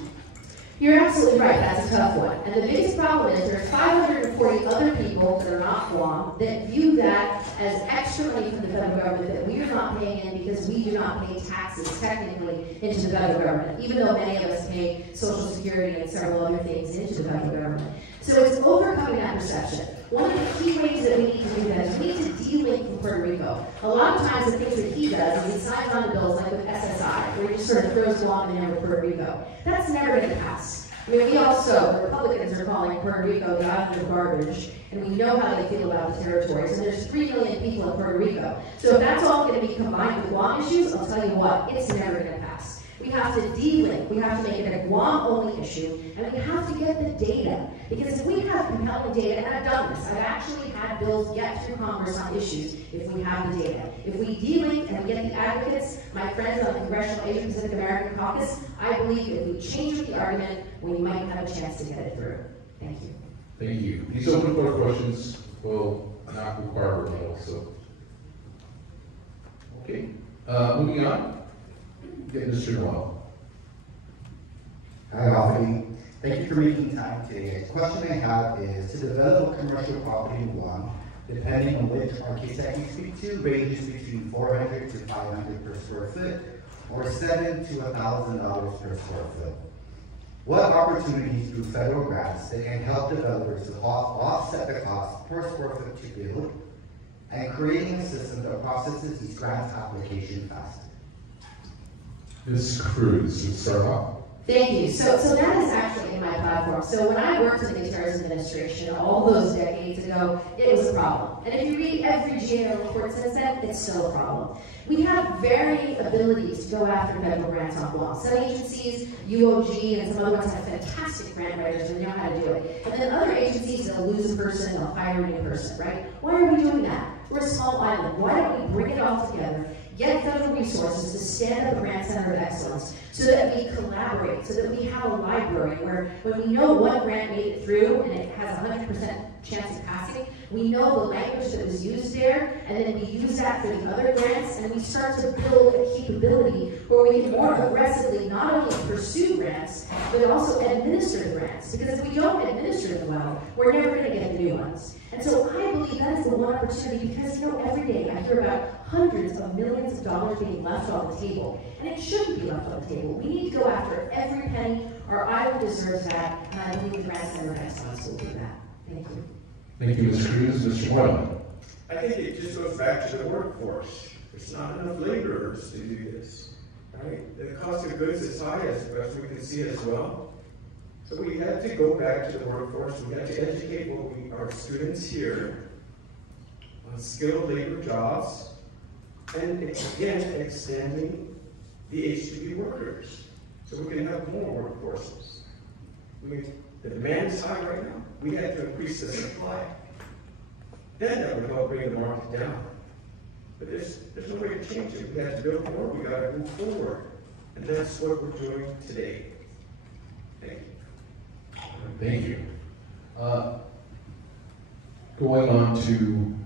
You're absolutely right, that's a tough one. And the biggest problem is there's 540 other people that are not Guam that view that as extra money from the federal government that we are not paying in because we do not pay taxes technically into the federal government, even though many of us pay Social Security and several other things into the federal government. So it's overcoming that perception. One of the key ways that we need to do that is we need to de-link from Puerto Rico. A lot of times the things that he does is he signs on the bills like with SSI, where he just sort of throws Guam in there with Puerto Rico. That's never going to pass. I mean, we also, the Republicans are calling Puerto Rico the island of garbage, and we know how they feel about the territories, and there's 3 million people in Puerto Rico. So if that's all going to be combined with Guam issues, I'll tell you what, it's never going to pass. We have to de-link, we have to make it a Guam-only issue, and we have to get the data. Because if we have compelling data, and I've done this, I've actually had bills get through Congress on issues if we have the data. If we de-link and we get the advocates, my friends on the Congressional Asian Pacific American Caucus, I believe if we change with the argument, we might have a chance to get it through. Thank you. Thank you. These open floor questions will not require a rebuttal, so. Okay. Moving on. Get Mr. Noel. Hi, Alfie. Thank you for making time today. The question I have is, to develop a commercial property in Guam, depending on which architect you speak to, ranges between $400 to $500 per square foot, or $7,000 to $1,000 per square foot. What opportunities through federal grants that can help developers to offset the cost per square foot to build, and creating a system that processes these grants application faster? Ms. Cruz, you start off. Thank you. So that is actually in my platform. So when I worked in the terrorism administration all those decades ago, it was a problem. And if you read every GAO report since then, it's still a problem. We have varying abilities to go after federal grants on Guam. Some agencies, UOG, and some other ones have fantastic grant writers and they know how to do it. And then other agencies, they'll lose a person, they'll hire a new person, right? Why are we doing that? We're a small island. Why don't we bring it all together, get federal resources to stand up a grant center of excellence so that we collaborate, so that we have a library where when we know what grant made it through and it has a 100% chance of passing, we know the language that was used there, and then we use that for the other grants, and we start to build a capability where we can more aggressively not only pursue grants, but also administer the grants. Because if we don't administer them well, we're never going to get the new ones. And so I believe that is the one opportunity because, you know, every day I hear about hundreds of millions of dollars being left on the table. And it shouldn't be left on the table. We need to go after every penny. Our island deserves that. And I believe the Grant Center of Excellence will do that. Thank you. Thank you, Ms. Cruz. Mr. Moylan. I think it just goes back to the workforce. There's not enough laborers to do this, right? The cost of goods is high, as we can see as well. So we had to go back to the workforce. We had to educate our students here skilled labor jobs, and again, extending the H-2B workers, so we can have more workforces. The demand is high right now. We have to increase the supply. Then that would help bring the market down. But there's no way to change it. We have to build more. We got to move forward, and that's what we're doing today. Thank you. Thank you. Going on to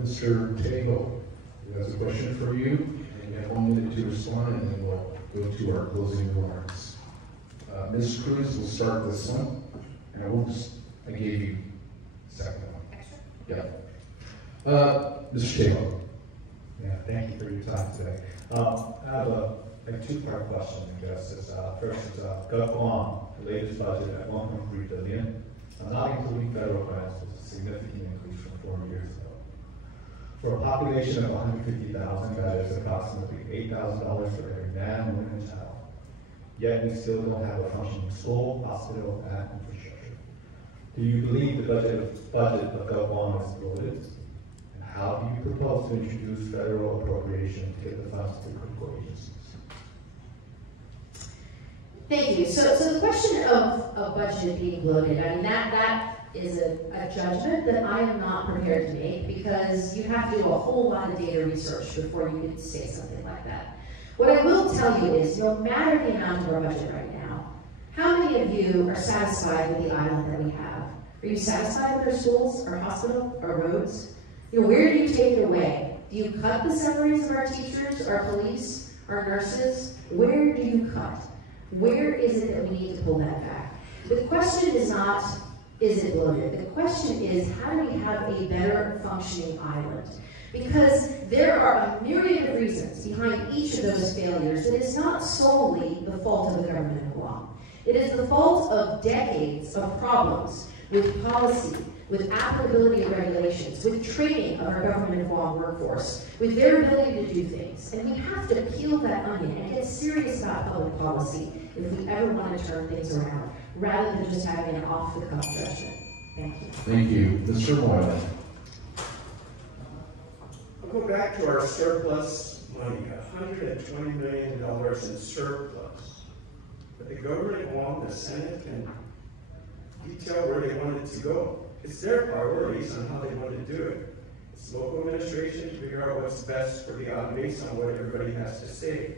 Mr. Tago, who has a question for you, and you have 1 minute to respond, and then we'll go to our closing remarks. Ms. Cruz will start this one, and I gave you the second one. Yeah. Mr. Tago. Yeah, thank you for your time today. I have a two-part question, I guess. First is GovCon, the latest budget at $1.3 billion, not including federal grants, was a significant increase from 4 years ago. For a population of 150,000, that is approximately $8,000 for every man, woman, and child. Yet we still don't have a functioning school, hospital, and infrastructure. Do you believe the budget of GovCon is bloated? How do you propose to introduce federal appropriation to get the funds to critical agencies? Thank you. So the question of budget being bloated, I mean, that is a judgment that I am not prepared to make, because you have to do a whole lot of data research before you can say something like that. What I will tell you is, no matter the amount of our budget right now, how many of you are satisfied with the island that we have? Are you satisfied with our schools, our hospital, our roads? Where do you take it away? Do you cut the salaries of our teachers, our police, our nurses? Where do you cut? Where is it that we need to pull that back? The question is not, is it bloated? The question is, how do we have a better functioning island? Because there are a myriad of reasons behind each of those failures that is not solely the fault of the government of Guam. It is the fault of decades of problems with policy, with applicability of regulations, with training of our government of Guam workforce, with their ability to do things. And we have to peel that onion and get serious about public policy if we ever want to turn things around, rather than just having an off-the-cuff judgment. Thank you. Thank you. Mr. Moylan. I'll go back to our surplus money, $120 million in surplus. But the government of Guam, the Senate, can detail where they want it to go. It's their priorities on how they want to do it. It's local administration to figure out what's best for the island based on what everybody has to say.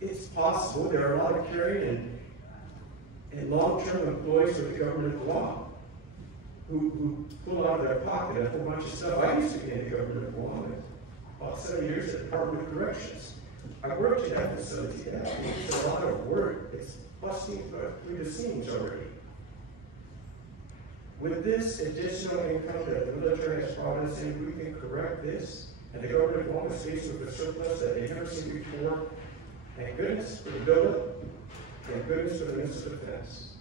It's possible there are a lot of carrying and long-term employees with the government of Guam who pull out of their pocket a whole bunch of stuff. I used to be in the government of Guam about 7 years at the Department of Corrections. I worked at that facility. It's a lot of work. It's busting through the seams already. With this additional income that the military has brought us in, we can correct this, and the government of Guam is faced with a surplus that they've never seen before. Thank goodness for the buildup, thank goodness for the Minister of Defense.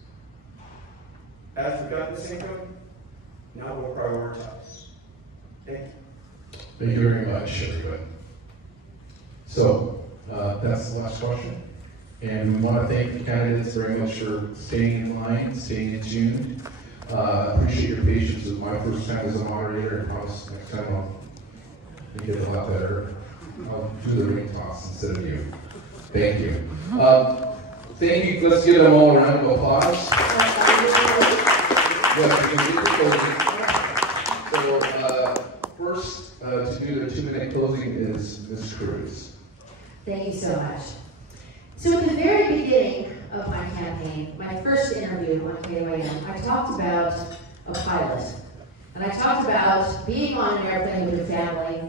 As we've got this income, now we'll prioritize. Thank you. Thank you very much, everybody. So, that's the last question. And we want to thank the candidates very much for staying in line, staying in tune. Appreciate your patience with my first time as a moderator. I promise next time I'll make it a lot better. I'll do the ring toss instead of you. Thank you. Thank you. Let's give them all a round of applause. So, first to do the 2-minute closing is Ms. Cruz. Thank you so much. So at the very beginning of my campaign, my first interview on KOAM, I talked about a pilot. And I talked about being on an airplane with your family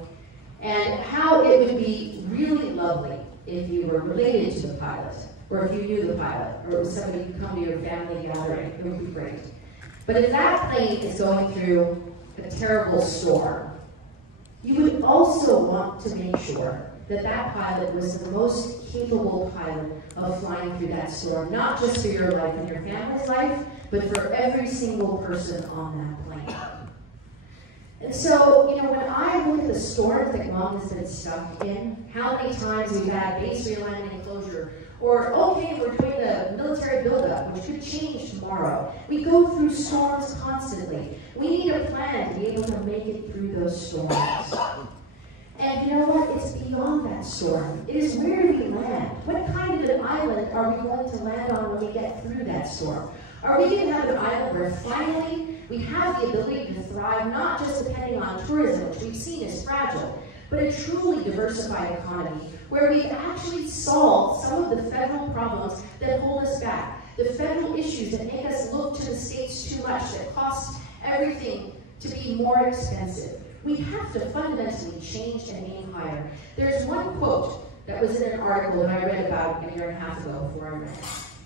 and how it would be really lovely if you were related to the pilot, or if you knew the pilot, or it was somebody who come to your family gathering. It would be great. But if that plane is going through a terrible storm, you would also want to make sure that that pilot was the most capable pilot of flying through that storm, not just for your life and your family's life, but for every single person on that plane. And so, when I look at the storms that Guam has been stuck in, how many times we've had base realignment and closure Or, okay, we're doing a military buildup, which could change tomorrow. We go through storms constantly. We need a plan to be able to make it through those storms. And you know what? It's beyond that storm. It is where do we land? What kind of an island are we going to land on when we get through that storm? Are we going to have an island where finally we have the ability to thrive, not just depending on tourism, which we've seen is fragile, but a truly diversified economy, where we've actually solved some of the federal problems that hold us back, the federal issues that make us look to the states too much, that cost everything to be more expensive. We have to fundamentally change and aim higher. There's one quote that was in an article that I read about a year and a half ago before I read it.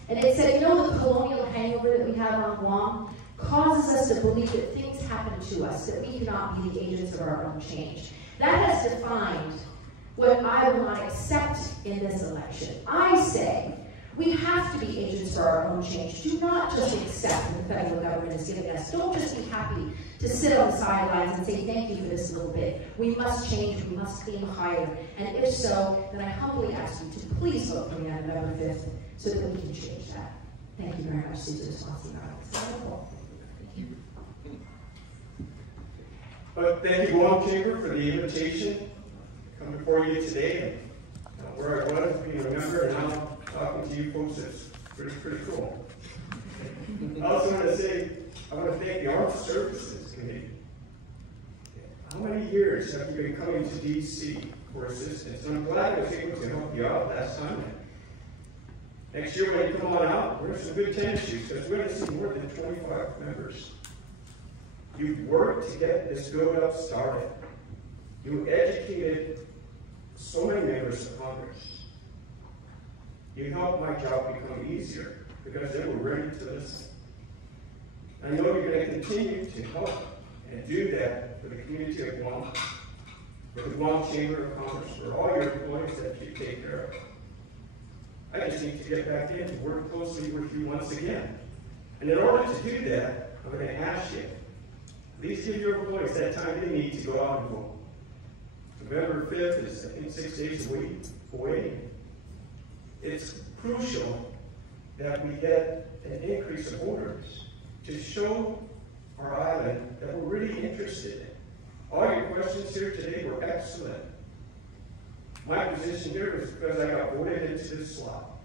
And it said, you know, the colonial hangover that we have on Guam causes us to believe that things happen to us, that we cannot be the agents of our own change. That has defined what I will not accept in this election. I say we have to be agents for our own change. Do not just accept what the federal government is giving us. Don't just be happy to sit on the sidelines and say thank you for this little bit. We must change, we must aim higher. And if so, then I humbly ask you to please vote for me on November 5th so that we can change that. Thank you very much, Susan Swanson. But thank you, Guam Chamber, for the invitation to come before you today. And where I was being a member and now talking to you folks is pretty cool. I also want to say, I want to thank the Armed Services Committee. How many years have you been coming to DC for assistance? And I'm glad I was able to help you out last time. Next year when you come on out, wear some good tennis shoes because we're going to see more than 25 members. You've worked to get this build-up started. You educated so many members of Congress. You helped my job become easier because they were ready to listen. I know you're going to continue to help and do that for the community of Guam, for the Guam Chamber of Commerce, for all your employees that you take care of. I just need to get back in and work closely with you once again. And in order to do that, I'm going to ask you, please give your employees that time they need to go out and vote. November 5th is, I think, 6 days away. It's crucial that we get an increase of voters to show our island that we're really interested in. All your questions here today were excellent. My position here is because I got voted into this slot.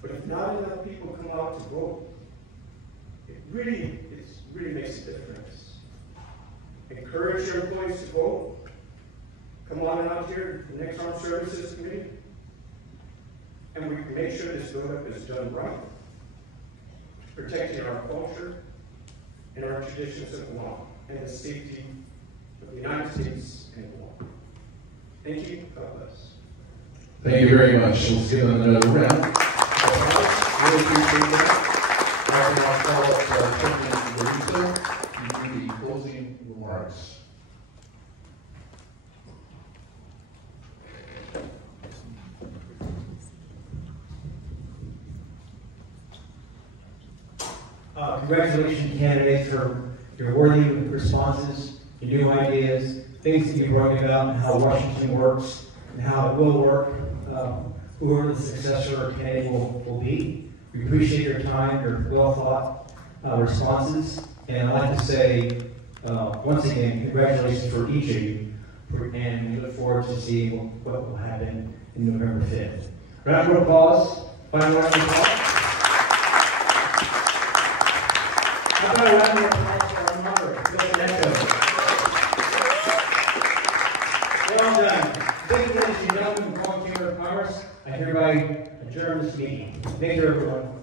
But if not enough people come out to vote, it really makes a difference. Encourage your employees to vote. Come on out here to the next Armed Services Committee. And we can make sure this buildup is done right, protecting our culture and our traditions of Guam and the safety of the United States and Guam. Thank you. God bless. Thank you very much. Let's give them another round. Really appreciate that. I want to call up Chairman Barista to do the closing remarks. Congratulations, candidates, for your worthy responses, your new ideas, things that you brought about, and how Washington works, and how it will work, whoever the successor candidate will be. We appreciate your time, your well-thought responses, and I'd like to say, once again, congratulations for each of you, and we look forward to seeing what will happen in November 5th. Round of applause. Final round of applause. How about a round of applause for our moderator, Mr. Neto? Well done. Thank you, ladies and gentlemen, from the Chamber of Commerce. I hereby adjourn this meeting. Thank you, everyone.